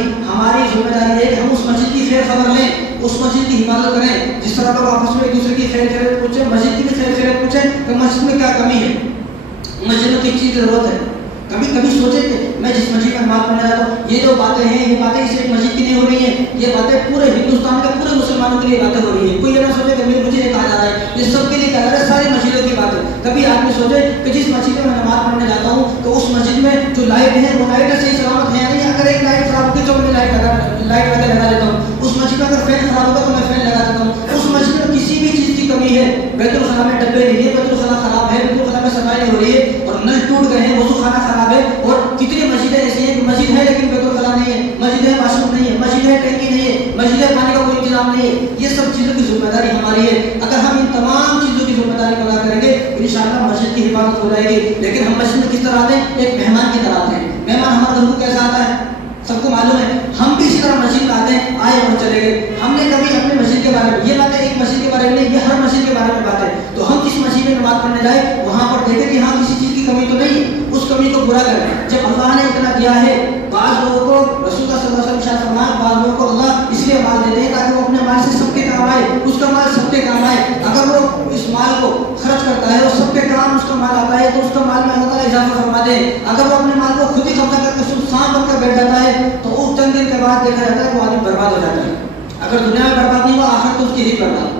ذمہ داری ہے کہ ہم اس مسجد کی خیر خبر لیں, اس مسجد کی حفاظت کریں. جس طرح لوگ آپس میں ایک دوسرے کی خیر خیریت پوچھیں, مسجد کی بھی خیر خیریت پوچھیں کہ مسجد میں کیا کمی ہے, مسجد میں کس چیز کی ضرورت ہے. کبھی سوچے کہ میں جس مسجد میں نماز پڑھنے جاتا ہوں, یہ جو باتیں ہیں یہ باتیں اس ایک مسجد کی نہیں ہو رہی ہیں, یہ باتیں پورے ہندوستان کے پورے مسلمانوں کے لیے باتیں ہو رہی ہیں. کوئی یہ نہ سوچے کہ مجھے یہ کہا جا رہا ہے, یہ سب کے لیے کہا جا رہا ہے, ساری مسجدوں کی بات ہے. کبھی آدمی سوچے کہ جس مسجد میں نماز پڑھنے جاتا ہوں تو اس مسجد میں جو لائٹ ہے وہ لائٹ صحیح سلامت ہے یا نہیں. اگر ایک لائٹ خراب ہوگی تو میں لائٹ لگا دیتا ہوں. اس مسجد میں اگر فین خراب ہوگا تو میں فین لگا دیتا ہوں. اس مسجد میں کسی بھی چیز کی کمی ہے, بیت الخلا میں ڈبے نہیں ہے, بیت الخلا خراب ہے, بیت الخلا میں صفائی نہیں ہو رہی ہے, اور نل ٹوٹ گئے ہیں, وضو خانہ خراب ہے. اور کتنی مسجدیں ایسی ہیں کہ مسجد ہے لیکن بیت الخلا نہیں ہے, مسجد ہے واش روم نہیں ہے, مسجد ہے ٹینکی نہیں ہے, مسجد ہے پانی کا کوئی انتظام نہیں ہے. یہ سب چیزوں کی ذمہ داری ہماری ہے. اگر ہم ان تمام چیزوں کی ذمہ داری ادا کریں گے تو انشاءاللہ مسجد کی حفاظت ہو جائے گی. لیکن ہم مسجد میں کس طرح آتے ہیں؟ ایک مہمان کی طرح آتے ہیں. مہمان ہمارے گھر کو کیسا آتا ہے سب کو معلوم ہے. ہم بھی اسی طرح مسجد میں آتے ہیں, آئے اور چلے گئے. ہم نے کبھی اپنی مسجد کے بارے میں, یہ باتیں ایک مسجد کے بارے میں نہیں, یہ ہر مسجد کے بارے میں بات ہے. تو ہم جس مسجد میں نماز پڑھنے جائیں وہاں پر دیکھیں کہ ہاں کسی چیز کی کمی تو نہیں ہے, اس کمی کو پورا کریں. جب اللہ نے اتنا دیا ہے, بعض لوگوں کو رسول اللہ صلی اللہ علیہ وسلم ارشاد فرمایا, بعض لوگوں کو اللہ اس لیے مال دیتے ہیں تاکہ وہ اپنے مال سے سب کے کام آئے, اس کا مال سب کے کام آئے. اگر وہ اس مال کو خرچ کرتا ہے اور سب کے کام اس کا مال آتا ہے تو اس کا مال میں اللہ تعالیٰ اضافہ فرماتے ہیں. اگر وہ اپنے مال کو خود ہی قبضہ کر کے سانپ بن کر بیٹھ جاتا ہے تو اس چند دن کے بعد دیکھا جاتا ہے وہ آدمی برباد ہو جاتا ہے. اگر دنیا میں برباد نہیں ہوا آخر تو اس کی ہی برباد.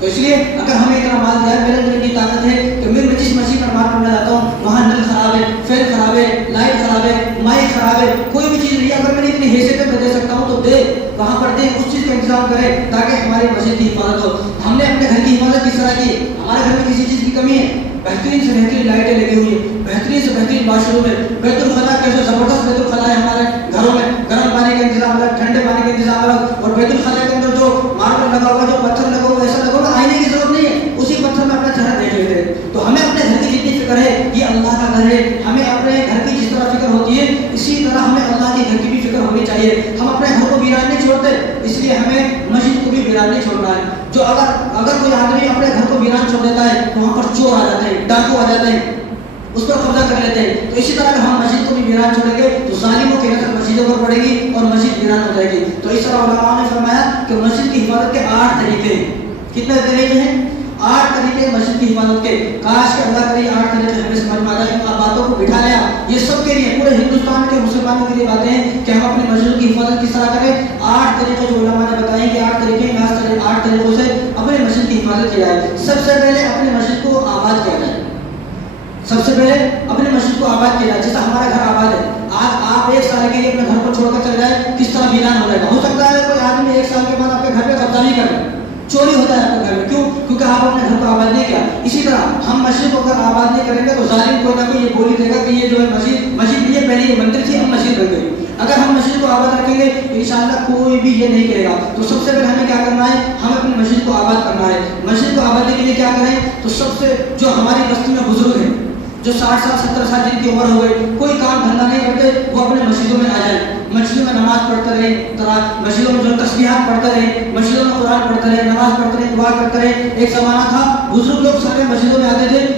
تو اس لیے اگر ہمیں اتنا مال دیا ہے, میرے اندر اتنی طاقت ہے کہ میں جس مسجد میں نماز پڑھنے جاتا ہوں وہاں نل خراب ہے, فین خراب ہے, لائٹ خراب ہے, مائک خراب ہے, کوئی بھی چیز نہیں ہے, اگر میں نے اتنی حیثیت میں دے سکتا ہوں تو دے, وہاں پر دے, اس چیز کا انتظام کرے تاکہ ہماری مسجد کی حفاظت ہو. ہم نے اپنے گھر کی حفاظت کس طرح کی؟ ہمارے گھر میں کسی چیز کی کمی ہے, بہترین سے بہترین لائٹیں لگی ہوئی ہیں, بہترین سے بہترین واش روم ہے, بیت الخلا کیسے زبردست بیت الخلا ہے ہمارے گھروں میں, گرم پانی کا انتظام الگ, ٹھنڈے پانی کا انتظام الگ, اور بیت الخلا کے اندر جو ماربل لگا ہوا, جو پتھر لگا ہوا, ایسا لگا ہوا آئینے کی ضرورت نہیں ہے, اسی پتھر میں اپنا چہرہ دیکھ لیتے ہیں. تو ہمیں اپنے گھر کی جتنی فکر ہے, یہ اللہ کا گھر ہے, ہمیں اپنے گھر کی جس طرح فکر ہوتی ہے اسی طرح ہمیں اللہ کے گھر کی بھی فکر ہونی چاہیے. ہم اپنے گھر کو ویران نہیں چھوڑتے, اس لیے ہمیں مسجد کو بھی ویران نہیں چھوڑنا ہے. جو اگر کوئی آدمی اپنے گھر کو ویران چھوڑ دیتا ہے تو وہاں پر چور آ جاتے ہیں, ڈاکو آ جاتے ہیں, اس پر قبضہ کر لیتے ہیں. تو اسی طرح اگر ہم مسجد کو بھی ویران چھوڑیں گے تو ظالموں کی نظر مسجدوں پر پڑے گی اور مسجد ویران ہو جائے گی. تو اس طرح علماء نے فرمایا کہ مسجد کی حفاظت کے 8 طریقے ہیں. کتنے طریقے ہیں؟ 8 طریقے مسجد کی حفاظت کے. کاش کہ اللہ کرے 8 طریقے ہمیں سمجھ میں آ جائے, ان باتوں کو بٹھا لیا. یہ سب کے لیے, پورے ہندوستان کے مسلمانوں کے لیے باتیں ہیں کہ ہم اپنی مسجد کی حفاظت کس طرح کریں. 8 طریقے جو علماء نے بتائے کہ 8 طریقے, 8 طریقوں سے اپنے مسجد کی حفاظت کی جائے. سب سے پہلے اپنی مسجد کو آباد کیا جائے. سب سے پہلے اپنے مسجد کو آباد کیا جائے. جیسا ہمارا گھر آباد ہے, آج آپ 1 سال کے لیے اپنے گھر کو چھوڑ کر چل جائے, کس طرح ویران ہو جائے گا. ہو سکتا ہے کوئی آدمی 1 سال کے بعد آپ کے گھر پہ قبضہ نہیں کرے, چوری ہوتا ہے آپ کے گھر میں. کیوں؟ کیونکہ آپ اپنے گھر کو آباد نہیں کیا. اسی طرح ہم مسجد کو اگر آباد نہیں کریں گے تو ظالم کوئی نہ کوئی یہ بولی دے گا کہ یہ جو ہے مسجد یہ پہلے یہ مندر تھی, اب مسجد بن گئی. اگر ہم مسجد کو آباد رکھیں گے تو انشاءاللہ کوئی بھی یہ نہیں کہے گا. تو سب سے پہلے ہمیں کیا کرنا ہے؟ ہم اپنی مسجد کو آباد کرنا ہے. مسجد کو آبادی کے لیے کیا کریں؟ تو سب سے جو ہماری بستی میں بزرگ ہیں, جو 60 سال 70 سال جن کی عمر ہو گئی, کوئی کام دھندا نہیں کرتے, وہ اپنے مسجدوں میں آ جائیں, مسجدوں میں نماز پڑھتے رہیں, مسجدوں میں جو تسبیحات پڑھتے رہیں, مسجدوں میں قرآن پڑھتے رہیں, نماز پڑھتے رہیں, دعا کرتے رہیں. ایک زمانہ تھا بزرگ لوگ سارے مسجدوں میں آتے تھے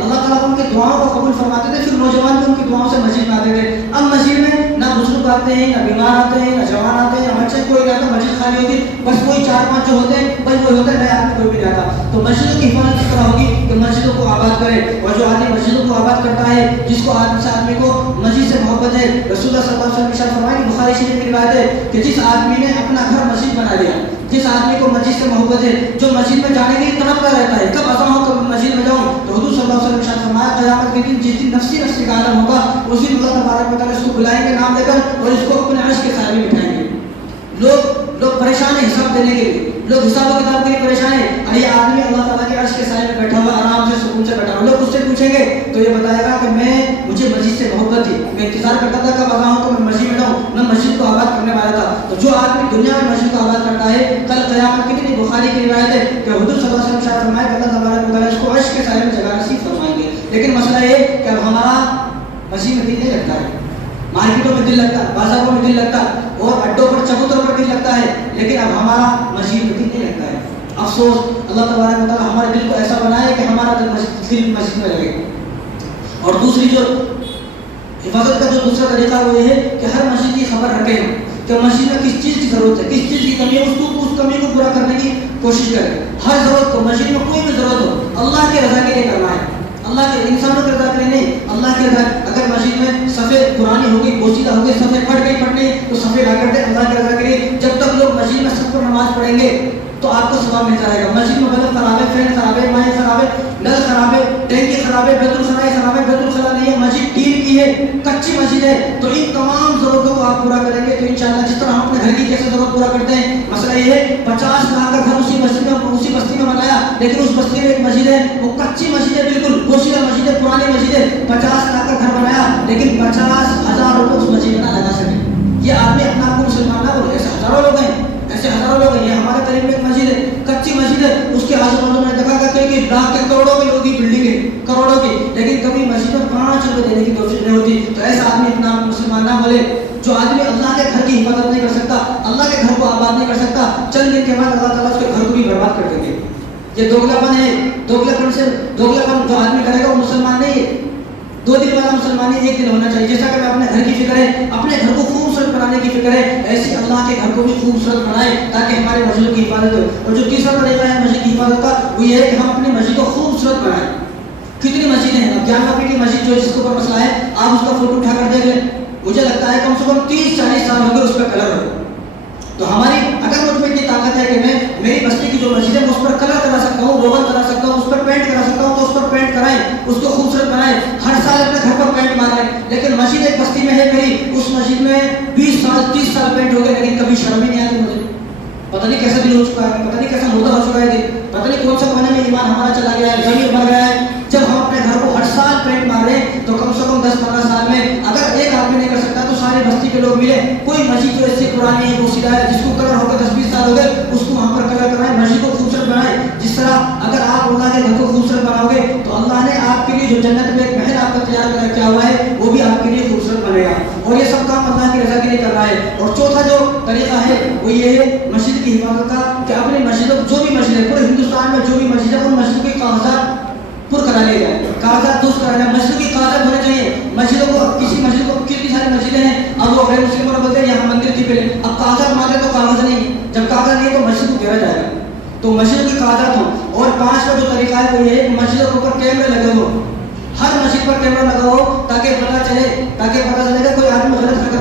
اللہ تعالیٰ ان کی دعاؤں کو قبول فرماتے تھے. پھر نوجوان بھی ان کی دعاؤں سے مسجد میں آتے تھے. اب مسجد میں نہ بزرگ آتے ہیں, نہ بیمار آتے ہیں, نہ جوان آتے ہیں, بچے کوئی نہیں آتا, مسجد خالی ہوتی, بس وہی 4-5 جو ہوتے ہیں بس وہی ہوتا ہے, نئے آدمی کوئی بھی نہیں آتا. تو مسجدوں کی حفاظت کس طرح ہوگی کہ مسجدوں کو آباد کرے, اور جو آدمی مسجدوں کو آباد کرتا ہے, جس کو آدمی کو مسجد سے محبت ہے, رسول اللہ صلی اللہ علیہ وسلم ارشاد فرمائے, بخاری شریف کی روایت ہے کہ جس آدمی نے اپنا گھر مسجد بنا لیا, جس آدمی کو مسجد سے محبت ہے, جو مسجد میں جانے کے لیے تڑپتا رہتا ہے, کب اذان ہو کب مسجد میں جاؤں, تو حضور صلی اللہ علیہ وسلم ارشاد فرمایا قیامت کے دن جس دن نفسی نفسی کا عالم ہوگا, اس دن اللہ تبارک و تعالیٰ اس کو بلائیں گے نام لے کر, اور اس کو اپنے عرش کے سائے میں بٹھائیں گے. لوگ پریشان ہیں حساب دینے کے لیے, لوگ حساب و کتاب کے لیے پریشان ہیں. اور یہ آدمی اللہ تعالیٰ کے عرش کے سائے میں بیٹھا ہوا, آرام سے سکون سے بیٹھا ہوا. لوگ اس سے پوچھیں گے تو یہ بتائے گا کہ مجھے مسجد سے محبت تھی, میں انتظار کرتا تھا کب اذان ہو تو میں مسجد میں جاؤں, میں مسجد کو آباد کرنے والا تھا. تو جو آدمی دنیا میں مسجد کو آباد کرتا ہے, کل قیامت کے دن بخاری کی روایت ہے کہ حضور صلی اللہ علیہ وسلم شاید فرمائے کہ اللہ تبارک و تعالیٰ اس کو عرش کے سائے میں جگہ نصیب فرمائیں گے. لیکن مسئلہ یہ کہ اب ہمارا مسجد میں دل نہیں لگتا ہے, مارکیٹوں میں دل لگتا ہے, بازاروں میں دل لگتا ہے, اور اڈوں پر چبوتروں پر دل لگتا ہے, لیکن اب ہمارا مسجد میں دل نہیں لگتا ہے. افسوس, اللہ تبارک و تعالیٰ ہمارے دل کو ایسا بنائے کہ ہمارا دل مسجد میں لگے. اور دوسری جو حفاظت کا جو دوسرا طریقہ وہ یہ ہے کہ ہر مسجد کی خبر رکھیں کہ مسجد میں کس چیز کی ضرورت ہے, کس چیز کی کمی ہے, اس کمی کو پورا کرنے کی کوشش کریں. ہر ضرورت کو, مسجد میں کوئی بھی ضرورت ہو, اللہ کے رضا کے لیے کرنا ہے, اللہ کے انسانوں کے رضا کے لیے نہیں, اللہ کے رضا. اگر مسجد میں صفیں پرانی ہوگی, بوسیدہ ہوگی, صفیں پھٹ گئی تو صفیں لا کر دیں اللہ کے رضا کے لیے. جب تک لوگ مسجد میں سب پر نماز پڑھیں گے تو آپ کو ثواب ملتا رہے گا. مسجد میں بلب خراب ہے, فین خراب ہے, مائع خراب ہے, نل خراب ہے, ٹینکی خراب ہے, بیت الخلاء خراب ہے, بیت الخلاء نہیں ہے, مسجد ٹین کی ہے, کچی مسجد ہے, تو ان تمام ضرورتوں کو آپ پورا کریں گے تو انشاءاللہ جس طرح ہم اپنے گھر کی کیسے ضرورت پورا کرتے ہیں. مسئلہ یہ ہے 50 لاکھ کا گھر اسی بستی میں بنایا, لیکن اس بستی میں ایک مسجد ہے, وہ کچی مسجد ہے, بالکل بوسیدہ مسجد ہے, پرانی مسجد ہے, 50 لاکھ کا گھر بنایا لیکن 50,000 روپے اس مسجد میں نہ لگا سکے. یہ آدمی اپنا آپ کو مسلمان نہ بولے, ایسے ہزاروں لوگ ہیں, ایسے ہزاروں لوگ ہیں. یہ ہمارے قریب میں ایک مسجد ہے, کچی مسجد ہے, اس کے آزو بازو میں دیکھا کرتے کہ لاکھ کے کروڑوں کی لوگوں کی بلڈنگ ہے, کروڑوں کی, لیکن کبھی مسجد میں 5 روپے دینے کی کوشش نہیں ہوتی. تو ایسا آدمی اپنا آپ کو مسلمان نہ بولے. جو آدمی اللہ کے گھر کی حفاظت نہیں کر سکتا, اللہ کے گھر کو آباد نہیں کر سکتا, چند دن کے بعد اللہ تعالیٰ اس کے گھر کو بھی برباد کر دیں گے. یہ دوگلاپن ہے. دوگلاپن جو آدمی کرے گا وہ مسلمان نہیں ہے. 2 دن والا مسلمان نہیں, 1 دن ہونا چاہیے. جیسا کہ اپنے گھر کی فکر ہے, اپنے گھر کو خوبصورت بنانے کی فکر ہے, ایسی اللہ کے گھر کو بھی خوبصورت بنائے تاکہ ہمارے مسجد کی حفاظت ہو. اور جو تیسرا طریقہ ہے مسجد کی حفاظت کا, وہ یہ ہے کہ ہم اپنی مسجد کو خوبصورت بنائیں. کتنی مسجدیں ہیں, اب جامع کی مسجد جو جس کے اوپر مسئلہ ہے, آپ اس کا فوٹو اٹھا کر دیکھ لیں, مجھے لگتا ہے کم سے کم 30-40 سال ہو گئے اس پہ کلر ہو. تو ہماری اگر مجھ میں اتنی طاقت ہے کہ میں میری بستی کی جو مسجد ہے اس پر کلر کرا سکتا ہوں, روغن کرا سکتا ہوں, اس پر پینٹ کرا سکتا ہوں, تو اس پر پینٹ کرائیں, اس کو خوبصورت بنائیں. ہر سال اپنے گھر پر پینٹ ماریں. لیکن مسجد ایک بستی میں ہے میری, اس مسجد میں 20 سال 30 سال پینٹ ہو گئے, لیکن کبھی شرم ہی نہیں آتی مجھے. پتہ نہیں کیسا دل ہو چکا ہے, پتہ نہیں کیسا مردہ ہو چکا ہے دل, پتہ نہیں کون سا کونے میں ایمان ہمارا چلا گیا ہے, ضمیر مر گیا ہے. جب ہم اپنے گھر کو ہر سال پینٹ مار رہے ہیں تو کم سے کم 10-15 سال میں اگر ایک آدمی نہیں کر سکتا تو سارے بستی کے لوگ ملے, کوئی مسجد جو اس سے پرانی ہے, بوسیدہ ہے, جس کو کلر ہو گئے 10-20 سال ہو گئے, اس کو وہاں پر کلر کرائیں, مسجد کو خوبصورت بنائیں. جس طرح اگر آپ اللہ کے گھر کو خوبصورت بناؤ گے تو اللہ نے آپ کے لیے جو جنت میں ایک محل آپ کا تیار کیا ہوا ہے وہ بھی آپ کے لیے خوبصورت بنے گا. اور یہ سب کام اللہ کی رضا کے لیے کر رہا ہے. اور چوتھا جو طریقہ ہے وہ یہ ہے مسجد کی حفاظت کا, کہ اپنی مسجدوں جو بھی مسجد ہے پورے ہندوستان میں جو بھی مسجد ہے ان مسجدوں کے کاغذات پر کرا لے جائے, کاغذات درست کرا جائے. مسجدوں کی کاغذات ہونے چاہیے. مسجدوں کو کسی مسجد کو کتنی ساری مسجدیں ہیں, اب وہ غیر مسلموں بولتے ہیں یہاں مندر تھی پہلے, اب کاغذات مانگے تو کاغذ نہیں, جب کاغذ نہیں تو مسجد کو گھیرا جائے گا. تو مسجدوں کی کاغذات ہوں. اور 5واں جو طریقہ ہے وہ یہ ہے کہ مسجدوں کے اوپر کیمرے لگے ہو, ہر مسجد پر کیمرہ لگا ہو تاکہ پتہ چلے گا کوئی آدمی غلط حرکت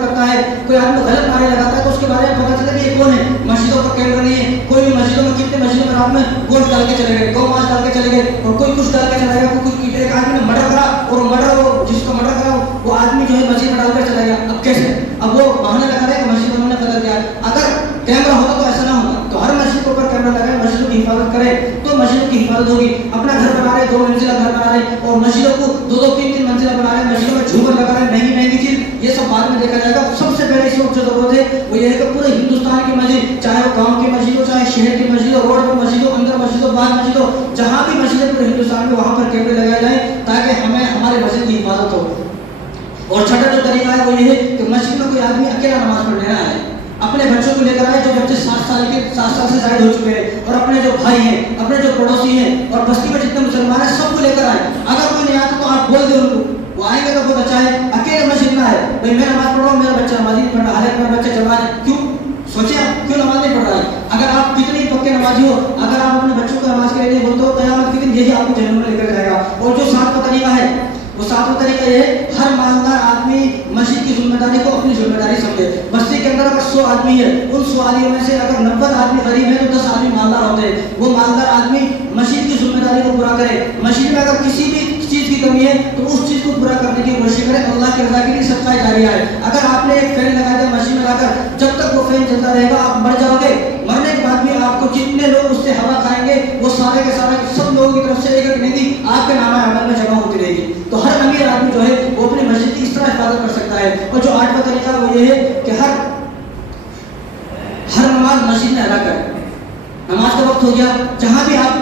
کرتا ہے, کوئی آدمی غلط نعرے لگاتا ہے تو اس کے بارے میں پتہ چلے کہ یہ کون ہے. مسجدوں پر کیمرہ نہیں ہے. کوئی بھی مسجدوں میں کتنے مسجدوں میں رات میں گوشت ڈال کے چلے گئے, گو ماس ڈال کے چلے گئے, اور کوئی کچھ ڈال کے چلا گیا, کوئی ایک آدمی نے مرڈر کرا اور مرڈر جس کو مرڈر کرا وہ آدمی جو ہے مسجد میں ڈال کر چلا گیا. اب کیسے, اب وہ بہانے لگا رہے کہ مسجد انہوں نے قتل کیا. اگر کیمرہ ہوتا تو ایسا نہ ہوتا. تو ہر مسجد کے اوپر کیمرہ لگائے, مسجدوں کی حفاظت کرے تو مسجدوں کی حفاظت ہوگی. اپنا گھر بنا رہے 2 منزلہ گھر بنا رہے اور مسجدوں کو 2-3 منزلہ بنا رہے, مسجدوں میں جھومر لگا رہے, مہنگی چیز, یہ سب بعد میں دیکھا جائے گا. سب سے پہلے اس وقت جو ضرورت ہے وہ یہ ہے کہ پورے ہندوستان کی مسجد, چاہے وہ گاؤں کی مسجد ہو, چاہے شہر کی مسجد ہو, روڈ پر مسجد ہو, اندر مسجد ہو, باہر مسجد ہو, جہاں بھی مسجد ہے پورے ہندوستان میں وہاں پر کیمرے لگائے جائیں تاکہ ہمارے مسجد کی حفاظت ہو. اور چھٹا جو طریقہ ہے وہ یہ ہے کہ مسجد میں کوئی آدمی اکیلا نماز پڑھنے نہ آئے, اپنے بچوں کو لے کر آئے جو بچے 7 سال سے زائد ہو چکے ہیں, اور اپنے جو بھائی ہیں, اپنے جو پڑوسی ہیں, اور بستی میں جتنے مسلمان ہیں سب کو لے کر آئے. اگر کوئی نہیں آتا تو آپ بول دیں ان کو, وہ آئیں گے تو بہت اچھا ہے. اکیلے مسجد نہ آئے, بھائی میں نماز پڑھ رہا ہوں, میرا بچہ نماز وہ ساتواں طریقہ یہ ہے ہر مالدار آدمی مسجد کی ذمہ داری کو اپنی ذمہ داری سمجھے. بستی کے اندر اگر 100 آدمی ہے, ان 100 آدمیوں میں سے اگر 90 آدمی غریب ہے تو 10 آدمی مالدار ہوتے ہیں. وہ مالدار آدمی مسجد کی ذمہ داری کو پورا کرے. مسجد میں اگر کسی بھی چیز کی کمی ہے تو اس چیز کو پورا کرنے کی کوشش کرے. اللہ کی رضا کے لیے صدقہ جاریہ ہے. اگر آپ نے ایک فین لگا دیا مسجد میں لا کر, جب تک وہ فین چلتا رہے گا آپ مر جاؤ گے. مرنے کے بعد بھی آپ کو جتنے لوگ اس سے ہوا کھائیں گے وہ سارے کے سارے سب لوگوں کی طرف سے ایک ایک نیکی آپ کے نامہ عمل میں جمع ہوتی رہے گی. تو ہر امیر آدمی جو ہے وہ اپنی مسجد کی اس طرح حفاظت کر سکتا ہے. اور جو 8واں طریقہ وہ یہ ہے کہ ہر نماز مسجد میں ادا کرے. نماز کا وقت ہو گیا, جہاں بھی آپ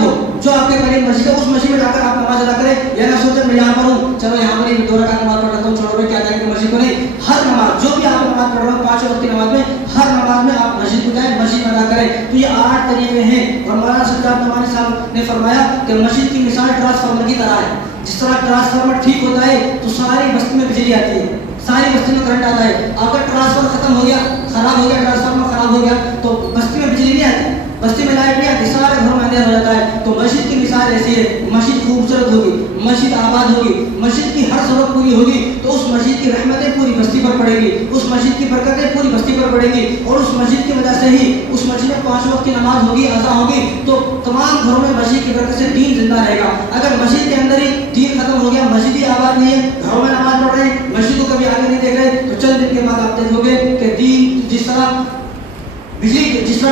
ہو, جو آپ کے قریب مسجد ہے اس مسجد میں جا کر آپ نماز ادا کریں. یہ نہ سوچیں میں یہاں پر ہوں, چلو یہاں پر ہی 2 رکعت نماز پڑھ لیتا ہوں, چھوڑو کیا جائیں گے مسجد کو. نہیں, ہر نماز جو بھی آپ نماز پڑھ رہے ہو 5 وقت کی نماز میں, ہر نماز میں آپ مسجد کو جائیں, مسجد میں ادا کریں. تو یہ 8 طریقے ہیں. اور مولانا سجاد نعمانی صاحب نے فرمایا کہ مسجد کی مثال ٹرانسفارمر کی طرح ہے. جس طرح ٹرانسفارمر ٹھیک ہوتا ہے تو ساری بستی میں بجلی آتی ہے, ساری بستی میں کرنٹ آتا ہے. اگر ٹرانسفارمر ختم ہو گیا, خراب ہو گیا, ٹرانسفارمر خراب ہو گیا تو بستی میں بجلی نہیں آتی, بستی میں لائٹ نہیں آتی, سارے گھروں میں اندھیرا ہو جاتا ہے. تو مسجد کی مثال ایسی ہے, مسجد خوبصورت ہوگی, مسجد آباد ہوگی, مسجد کی ہر ضرورت پوری ہوگی تو اس مسجد کی رحمتیں پوری بستی پر پڑے گی, اس مسجد کی برکتیں پوری بستی پر پڑے گی. اور اس مسجد کی وجہ سے ہی اس مسجد میں 5 وقت کی نماز ہوگی, اذان ہوگی, تو تمام گھروں میں مسجد کی برکت سے دین زندہ رہے گا. اگر مسجد کے اندر ہی دین ختم ہو گیا, مسجد ہی آباد نہیں ہے, گھروں میں نماز پڑھ رہے ہیں, مسجد کو کبھی آگے نہیں دیکھ رہے, تو چند دن کے بعد آپ دیکھو گے کہ دین جس طرح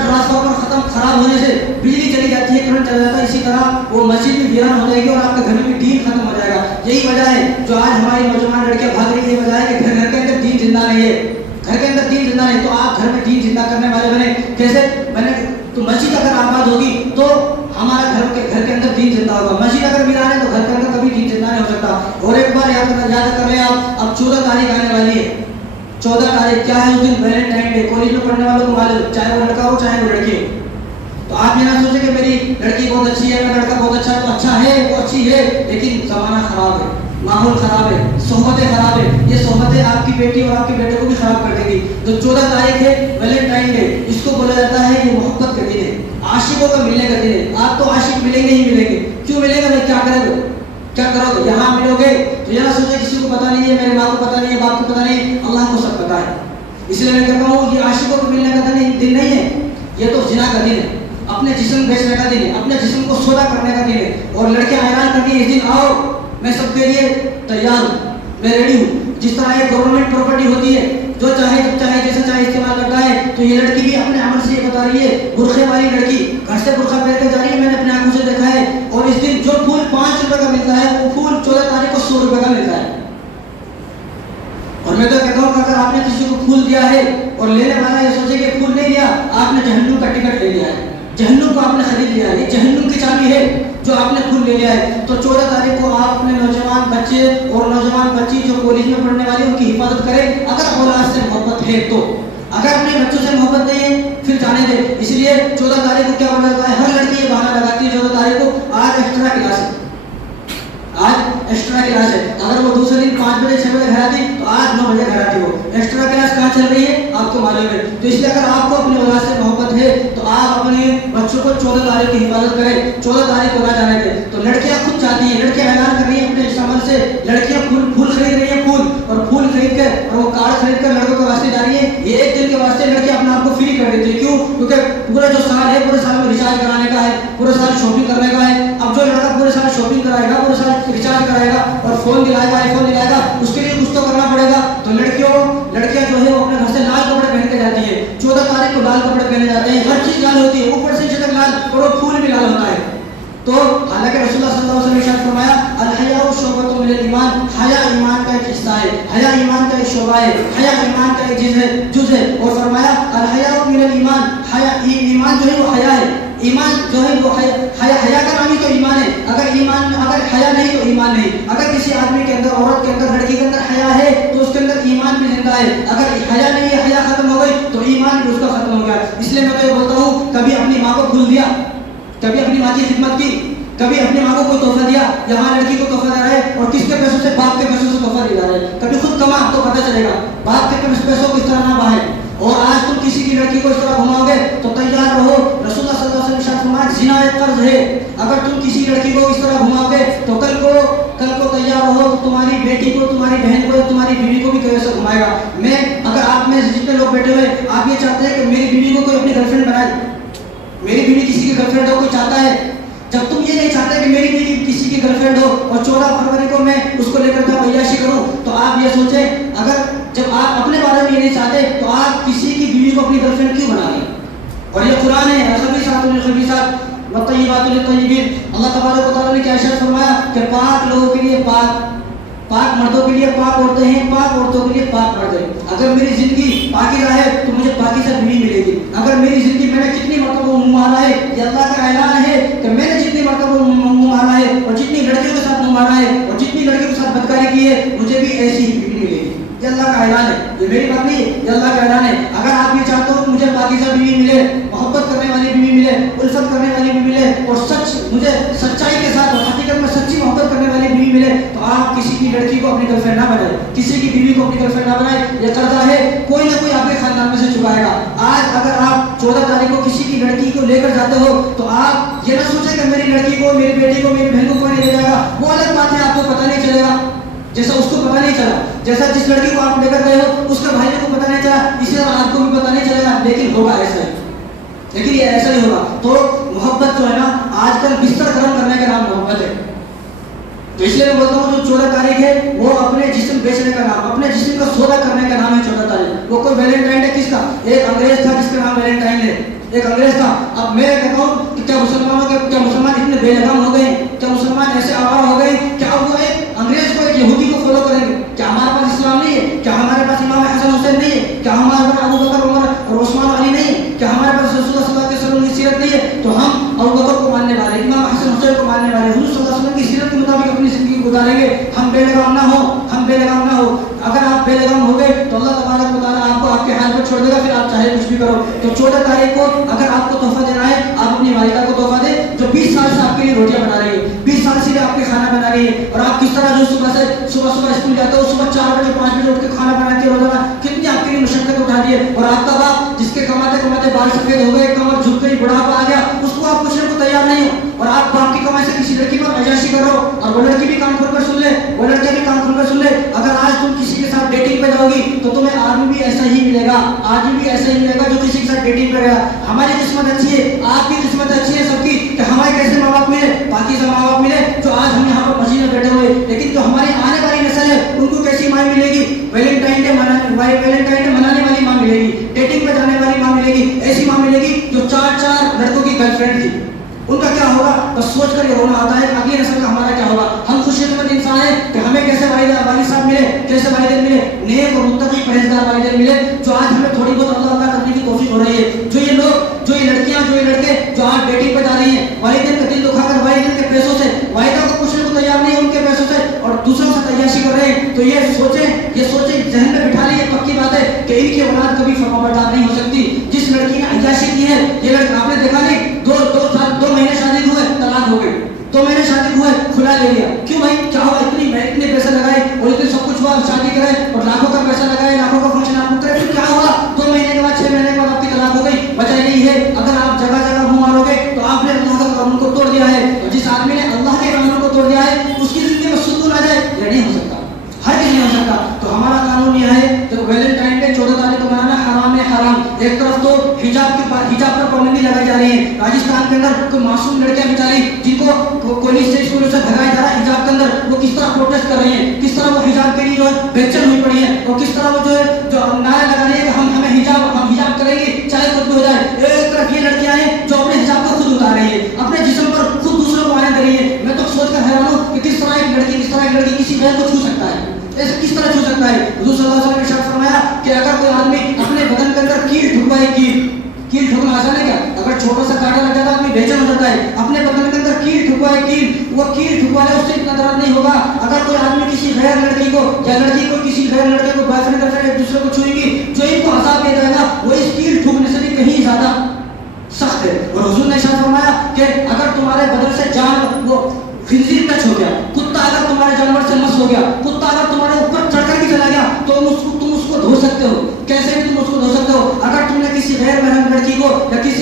ٹرانسفارمر خراب ہونے سے بجلی چلی جاتی ہے, کرنٹ چلا جاتا ہے, اسی طرح وہ مسجد بھی ویران ہو جائے گی اور آپ کے گھر میں بھی دین ختم ہو جائے گا. یہی وجہ ہے جو آج ہماری نوجوان لڑکیاں بھاگ رہی ہے, یہ وجہ ہے کہ گھر کے اندر دین زندہ نہیں ہے, گھر کے اندر دین زندہ نہیں. تو آپ گھر میں دین زندہ کرنے والے بنے. کیسے بنے؟ تو مسجد اگر آباد ہوگی تو ہمارا گھر کے اندر دین زندہ ہوگا. مسجد اگر ویران ہے تو گھر کے اندر کبھی دین زندہ نہیں ہو سکتا. اور ایک بار یاد کر لیں آپ, اب 14 تاریخ آنے والی ہے. 14 تاریخ کیا ہے؟ اس دن ویلنٹائن ڈے. کالج میں پڑھنے والوں کو معلوم, چاہے وہ لڑکا ہو چاہے وہ لڑکی ہو. تو آپ یہ نہ سوچیں کہ میری لڑکی بہت اچھی ہے, میرا لڑکا بہت اچھا ہے. تو اچھا ہے, وہ اچھی ہے, لیکن زمانہ خراب ہے, ماحول خراب ہے, صحبتیں خراب ہے. یہ صحبتیں آپ کی بیٹی اور آپ کے بیٹے کو بھی خراب کر دیں گی. جو 14 تاریخ ہے ویلنٹائن ڈے, اس کو بولا جاتا ہے یہ محبت کا دن ہے, عاشقوں کا ملنے کا دن ہے. آپ تو عاشق ملیں گے ہی ملیں گے. کیوں ملیں گے؟ کیا کریں گے, کیا کرو گے؟ یہاں ملو گے تو یہ نہ سوچیں کسی کو پتا نہیں ہے, میرے ماں کو پتا نہیں ہے, باپ کو پتا نہیں ہے, اللہ کو سب پتا ہے. اس لیے میں کہتا ہوں یہ عاشقوں کو ملنے کا دن نہیں ہے, یہ تو زنا کا دن ہے, اپنے جسم بیچنے کا دن ہے, اپنے جسم کو سودا کرنے کا دن ہے. اور لڑکیاں اعلان کرتی ہیں اس دن آؤ, میں سب کے لیے تیار ہوں, میں ریڈی ہوں. جس طرح ایک گورنمنٹ پراپرٹی ہوتی ہے, جو چاہے جب چاہے جیسا چاہے استعمال کرتا ہے, تو یہ لڑکی بھی اپنے عمل سے یہ بتا رہی ہے. برقعے والی لڑکی گھر سے برقع پہن کے جا رہی ہے, میں نے اپنے آنکھوں سے دیکھا ہے. اور اس دن جو پھول 5 روپے کا ملتا ہے وہ پھول 14 تاریخ کو 100 روپے کا ملتا ہے. اور میں تو کہتا ہوں کہ اگر آپ نے کسی کو پھول دیا ہے اور لینے والا یہ سوچے کہ پھول نہیں لیا, آپ نے جہنم کا ٹکٹ لے لیا ہے, جہنم کو آپ نے خرید لیا ہے, جہنم کی چابی ہے جو آپ نے پھول لے لیا ہے. تو 14 تاریخ کو آپ اپنے نوجوان بچے اور نوجوان بچی جو کالج میں پڑھنے والی ان کی حفاظت کریں. اگر اولاد سے محبت ہے تو, اگر اپنے بچوں سے محبت نہیں ہے پھر جانے دیں. اس لیے 14 تاریخ کو کیا بولا جاتا ہے, ہر لڑکی یہ بہانہ لگاتی ہے 14 تاریخ کو آج ایکسٹرا کلاس ہے, آج ایکسٹرا کلاس ہے. اگر وہ دوسرے دن 5 بجے 6 بجے گھر آتی تو آج 9 بجے گھر آتی. وہ ایکسٹرا کلاس کہاں چل رہی ہے آپ کو معلوم ہے. تو اس لیے اگر آپ کو اپنے اولاد سے محبت ہے تو آپ اپنے بچوں کو 14 تاریخ کی حفاظت کریں, 14 تاریخ کو نہ جانے دیں. تو لڑکیاں خود چاہتی ہیں, لڑکیاں اعلان کر رہی ہیں اپنے اس عمل سے, لڑکیاں پھول خرید رہی ہیں, پھول اور پھول خرید کر اور وہ کارڈ خرید کر لڑکوں کے واسطے جا رہی ہے. یہ ایک دن کے واسطے لڑکیاں اپنے آپ کو فری کر دیتی ہیں. کیوں؟ کیونکہ پورا جو سال ہے, پورے سال میں ریچارج کرانے کا ہے, پورے سال شاپنگ کرنے کا ہے. اب جو لڑکا پورے سال شاپنگ کرائے گا, پورے سال ریچارج کرائے گا اور فون دلائے گا, آئی فون دلائے گا, اس کے لیے کچھ تو کرنا پڑے گا. تو لڑکیاں جو ہے وہ اپنے گھر سے لال کپڑے پہن کے جاتی ہے. 14 تاریخ کو لال کپڑے پہنے جاتے ہیں, ہر چیز لال ہوتی ہے, اوپر سے نیچے تک لال, اور وہ پھول بھی لال ہوتا ہے. تو حالانکہ رسول اللہ صلی اللہ علیہ وسلم نے ارشاد فرمایا الحیاء شعبۃ من الایمان, حیا ایمان کا ایک حصہ ہے, حیا ایمان کا ایک شعبہ ہے, حیا ایمان کا ایک جز ہے. اور فرمایا الحیاء من الایمان, حیا ایمان جو ہے وہ حیا ہے, ایمان جو ہے وہ حیا کا نام ہی تو ایمان ہے. اگر حیا نہیں تو ایمان نہیں. اگر کسی آدمی کے اندر, عورت کے اندر, لڑکی کے اندر حیا ہے تو اس کے اندر ایمان بھی زندہ ہے. اگر حیا نہیں ہے, حیا ختم ہو گئی تو ایمان بھی اس کا ختم ہو گیا. اس لیے میں تو یہ بولتا ہوں, کبھی اپنی ماں کو بھول دیا, کبھی اپنی ماں کی خدمت کی, کبھی اپنی ماں کو کوئی تحفہ دیا, یہاں لڑکی کو تحفہ دے رہا ہے اور کس کے پیسوں سے, باپ کے پیسوں سے تحفہ دے رہا ہے. کبھی خود کما تو پتہ چلے گا, باپ کے پیسوں کو اس طرح نہ بہائے. اور آج تم کسی کی لڑکی کو اس طرح گھماؤ گے تو تیار رہو. رسول اللہ صلی اللہ علیہ وسلم نے فرمایا زنا ایک قرض ہے. اگر تم کسی لڑکی کو اس طرح گھماؤ گے تو کل کو تیار رہو تمہاری بیٹی کو, تمہاری بہن کو, تمہاری بیوی کو بھی کوئی ایسا گھمائے گا. اگر آپ میں جتنے لوگ بیٹھے ہوئے آپ یہ چاہتے ہیں کہ میری بیوی کو کوئی اپنی گرل فرینڈ بنائے, میری بیوی کسی کی گرل فرینڈ ہو, کوئی چاہتا ہے؟ جب تم یہ نہیں چاہتے کہ میری بیوی کسی کی گرل فرینڈ ہو اور 14 فروری کو میں اس کو لے کر عیاشی کروں, تو آپ یہ سوچیں اگر جب آپ اپنے بارے میں یہ نہیں چاہتے تو آپ کسی کی بیوی کو اپنی گرل فرینڈ کیوں بنا لیں؟ اور یہ قرآن ہے, الخبیثات للخبیثات والطیبات للطیبین. اللہ تبارک و تعالیٰ نے کیا ارشاد فرمایا کہ پاک لوگوں کے لیے پاک مردوں کے لیے پاک عورتیں ہیں, پاک عورتوں کے لیے پاک مرد ہیں. اگر میری زندگی پاکیزہ ہے تو مجھے پاکیزہ بیوی ملے گی. اگر میری زندگی میں نے جتنی مرتبہ منہ مارا ہے, یہ اللہ کا اعلان ہے کہ میں نے جتنی مرتبہ منہ مارا ہے اور جتنی لڑکیوں کے ساتھ منہ مارا ہے اور جتنی لڑکیوں کے ساتھ بدکاری کی ہے, مجھے بھی ایسی ہی بیوی ملے گی. یہ اللہ کا اعلان ہے, یہ میری بات نہیں ہے, یہ اللہ کا اعلان ہے. اگر آپ یہ چاہتے ہو کہ مجھے پاکیزہ بیوی ملے, محبت کرنے والی بیوی ملے, الفت کرنے والی بیوی ملے اور مجھے سچائی کے ساتھ اور حقیقت میں سچی محبت کرنے والی بیوی ملے, تو آپ کسی کی لڑکی کو اپنی گرل فرینڈ نہ بنائے, کسی کی بیوی کو اپنی گرل فرینڈ نہ بنائے. یہ قرضہ ہے, کوئی نہ کوئی آپ کے خاندان میں سے چکائے گا. آج اگر آپ 14 تاریخ کو کسی کی لڑکی کو لے کر جاتے ہو تو آپ یہ نہ سوچیں کہ میری لڑکی کو, میری بیٹی کو, میری بہن کو کوئی نہیں لے جائے گا. وہ الگ بات ہے, آپ کو پتہ نہیں چلے گا جیسا اس کو پتہ نہیں چلا, جیسا جس لڑکی کو آپ لے کر گئے ہو اس کا بھائی کو پتہ نہیں چلا, اسی طرح آپ کو بھی پتہ نہیں چلے گا. لیکن ہوگا ایسا ہی, لیکن یہ ایسا ہی ہوگا. تو محبت جو ہے نا, آج کل بستر گرم کرنے کا نام محبت ہے. تو اس لیے میں بولتا ہوں جو 14 تاریخ ہے وہ اپنے جسم بیچنے کا نام, اپنے جسم کا سودا کرنے کا نام ہے 14 تاریخ. وہ کوئی ویلنٹائن ڈے کس کا؟ ایک انگریز تھا جس کا نام ویلنٹائن ڈے, ایک انگریز تھا. اب میں کہتا ہوں کہ کیا مسلمان اتنے بے لگام ہو گئے, کیا مسلمان ایسے آوارہ ہو گئے, کیا وہ ایک انگریز کو, ایک یہودی کو فالو کریں گے؟ کیا ہمارے پاس اسلام نہیں ہے؟ کیا ہمارے پاس امام حسن حسین نہیں ہے؟ کیا ہمارے پاس ابو بکر عمر اور عثمان علی نہیں ہے؟ کیا ہمارے پاس رسول اللہ صلی اللہ علیہ وسلم کی سیرت نہیں ہے؟ تو ہم ابو بکر کو ماننے والے, امام حسن حسین کو ماننے والے, حضور صلی اللہ علیہ وسلم کی سیرت کے مطابق اپنی زندگی گزاریں گے. ہم بے لگام نہ ہو, ہم بے لگام نہ ہو. اگر آپ بے لگام ہو گئے تو اللہ تبارک و تعالیٰ آپ کو آپ کے حال پر چھوڑ دے گا, پھر آپ چاہے کچھ بھی کرو. تو 14 تاریخ کو اگر آپ کو تحفہ دینا ہے, آپ اپنی والدہ کو تحفہ دیں جو 20 سال سے آپ کے لیے روٹیاں بنا رہی ہے, 20 سال سے آپ کے کھانا بنا رہی ہے. اور آپ کس طرح جو صبح اسکول جاتے ہو, صبح 4 بجے 5 بجے اٹھ کے کھانا بناتی ہے روزانہ, کتنی آپ کے لیے مشقت اٹھا دی ہے. اور آپ کا باپ جس کے کماتے بال سفید ہو گئے, کمر جھک گئی, بڑھاپا آ گیا, اس کو آپ پوچھنے کو تیار نہیں ہو, اور آپ باپ کی کمائی سے کسی لڑکی پر عیاشی کرو, اور وہ لڑکی بھی کام کھول کر سن لے, وہ لڑکے بھی کام کھول کر سن لے. اگر آج تم کسی کے ساتھ ڈیٹنگ پہ جاؤ گی تو تمہیں آدمی بھی ایسا ہی ملے گا, آدمی بھی ایسا ہی ملے گا جو کسی کے ساتھ ڈیٹنگ پہ گیا. ہماری قسمت اچھی ہے, آپ کی قسمت اچھی ہے سب کی, کہ ہمارے کیسے ماں باپ ملے, پاکیزہ ماں باپ ملے جو آج ہم یہاں پر مسجد میں بیٹھے ہوئے. لیکن جو ہماری آنے والی نسل ہے ان کو کیسی ماں ملے گی؟ ویلنٹائن ڈے منانے والی ماں ملے گی, ڈیٹنگ پہ جانے والی ماں ملے گی, ایسی ماں ملے گی جو 4 لڑکوں کی گرل فرینڈ تھی. ان کا کیا ہوگا؟ بس سوچ کر یہ رونا آتا ہے اگلی نسل کا ہمارا کیا ہوگا. ہم خوش قسمت انسان ہیں کہ ہمیں کیسے والد صاحب ملے, کیسے والدین ملے, نیک اور متقی پرہیزگار والدین ملے جو آج ہمیں تھوڑی بہت اللہ کرنے کی کوشش ہو رہی ہے. جو یہ لوگ, جو یہ لڑکیاں, جو یہ لڑکے جو آج ڈیٹنگ پہ جا رہی ہیں, والدین کا دل دکھا کر, والدین کے پیسوں سے, والدہ کو پوچھنے کو تیار نہیں ہے ان کے پیسوں سے, اور دوسروں سے عیاشی کر رہے ہیں, تو یہ سوچیں ذہن میں بٹھا لیے, پکی بات ہے کہ ان کی اولاد کبھی فرمانبردار نہیں ہو سکتی. جس لڑکی نے عیاشی کی ہے, یہ لڑکا آپ نے دیکھا نہیں, 2 مہینے شادی ہوئے طلاق ہو گئی, 2 مہینے شادی ہوئے کھلا لے لیا. کیوں بھائی, کیا ہوا؟ اتنے پیسے لگائے اور اتنے سب کچھ ہوا, شادی کرے اور لاکھوں کا پیسہ لگائے, لاکھوں کا فنکشن آپ کرے, پھر کیا ہوا؟ 2 مہینے کے بعد 6 مہینے کے بعد آپ کی طلاق ہو گئی. وجہ یہی ہے, اگر آپ جگہ منہ مارو گے تو آپ نے اللہ کے قانون کو توڑ دیا ہے, اور جس آدمی نے اللہ کے قانون کو توڑ دیا ہے اس کی زندگی میں سکون آ جائے, یہ نہیں ہو سکتا, ہر نہیں ہو سکتا. تو ہمارا قانون یہ ہے کہ ویلنٹائن ڈے 14 تاریخ کو منانا حرام ہے, حرام. ایک طرف تو حجاب پر پابندی لگائی جا رہی ہے. راجستھان کے اندر کوئی معصوم لڑکیاں بیچاری جن کو کوئی اسکول سے بھگایا جا رہا ہے حجاب کے اندر, وہ کس طرح پروٹیسٹ کر رہی ہیں, کس طرح وہ حجاب کے لیے جو ہے بے چین ہوئی پڑی ہیں, اور کس طرح وہ جو نعرے لگا رہی ہے کہ ہم حجاب کریں گے چاہے کچھ بھی ہو جائے. ایک طرف یہ لڑکیاں ہیں جو اپنے حجاب کو خود اتار رہی ہے, اپنے جسم پر خود دوسروں کو آنے دے رہی ہے. میں تو سوچ کر حیران ہوں کہ کس طرح ایک لڑکی کسی بہن کو چھو سکتا ہے, ایسے کس طرح چھو سکتا ہے. حضور صلی اللہ علیہ وسلم نے ارشاد فرمایا کہ اگر کوئی آدمی اپنے بدن کے اندر کیل ٹھکوائے, کیل ٹھکنا آسان ہے کیا؟ اگر چھوٹا سا کانٹا لگ جاتا ہے آدمی بے چین ہو جاتا ہے. اپنے بدن کے اندر کیل ٹھکوائے, وہ کیل ٹھکوائے اس سے اتنا درد نہیں ہوگا. اگر کوئی آدمی کسی غیر لڑکی کو یا لڑکی کو کسی غیر لڑکے کو بوائے فرینڈ ایک دوسرے کو چھوئے گی, جو ان کو عذاب دے جائے گا وہ اس کیل ٹھوکنے سے بھی کہیں زیادہ سخت ہے. اور حضور نے ارشاد فرمایا کہ اگر تمہارے بدن سے جان وہ خنزیر ٹچ ہو گیا, کتا اگر تمہارے جانور سے مس ہو گیا, کتا اگر تمہارے اوپر چڑھ کر بھی چلا گیا, تو تم اس کو دھو سکتے ہو, کیسے بھی تم اس کو دھو سکتے ہو.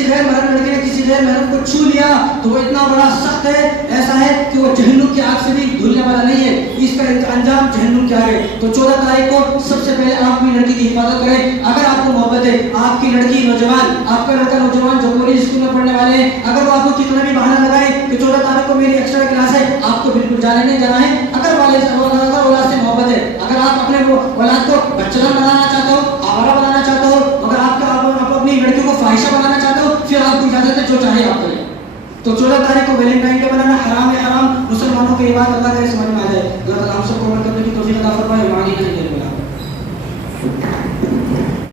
غیر محرم لڑکے نے کسی غیر محرم کو چھو لیا تو وہ اتنا بڑا سخت ہے، ایسا ہے کہ وہ جہنم کی آگ سے بھی دھلنے والا نہیں ہے، اس کا انجام جہنم کیا ہے۔ تو 14 تاریخ کو سب سے پہلے آپ اپنی لڑکی کی حفاظت کریں۔ اگر آپ کو محبت ہے، آپ کی لڑکی نوجوان، آپ کا لڑکا نوجوان جو کالج اسکول میں پڑھنے والے ہیں، اگر وہ آپ کو کتنا بھی بہانہ لگائے کہ 14 تاریخ کو میری ایکسٹرا کلاس ہے، آپ کو بالکل جانے نہیں جانا ہے۔ اگر اولاد سے محبت ہے، اگر آپ اپنے اولاد کو بچڑا بنانا چاہتے ہو، آوارہ بنانا چاہتے ہو، اگر آپ اپنی لڑکی کو فاحشہ بنانا چاہتے ہو، پھر آپ کو اجازت ہے، جو چاہے آپ کریں۔ تو 14 تاریخ کو ویلنٹائن ڈے بنانا حرام ہے، حرام مسلمانوں کی عبادت اللہ کے سمجھ میں آ جائے۔ اللہ تعالیٰ ہم سب کو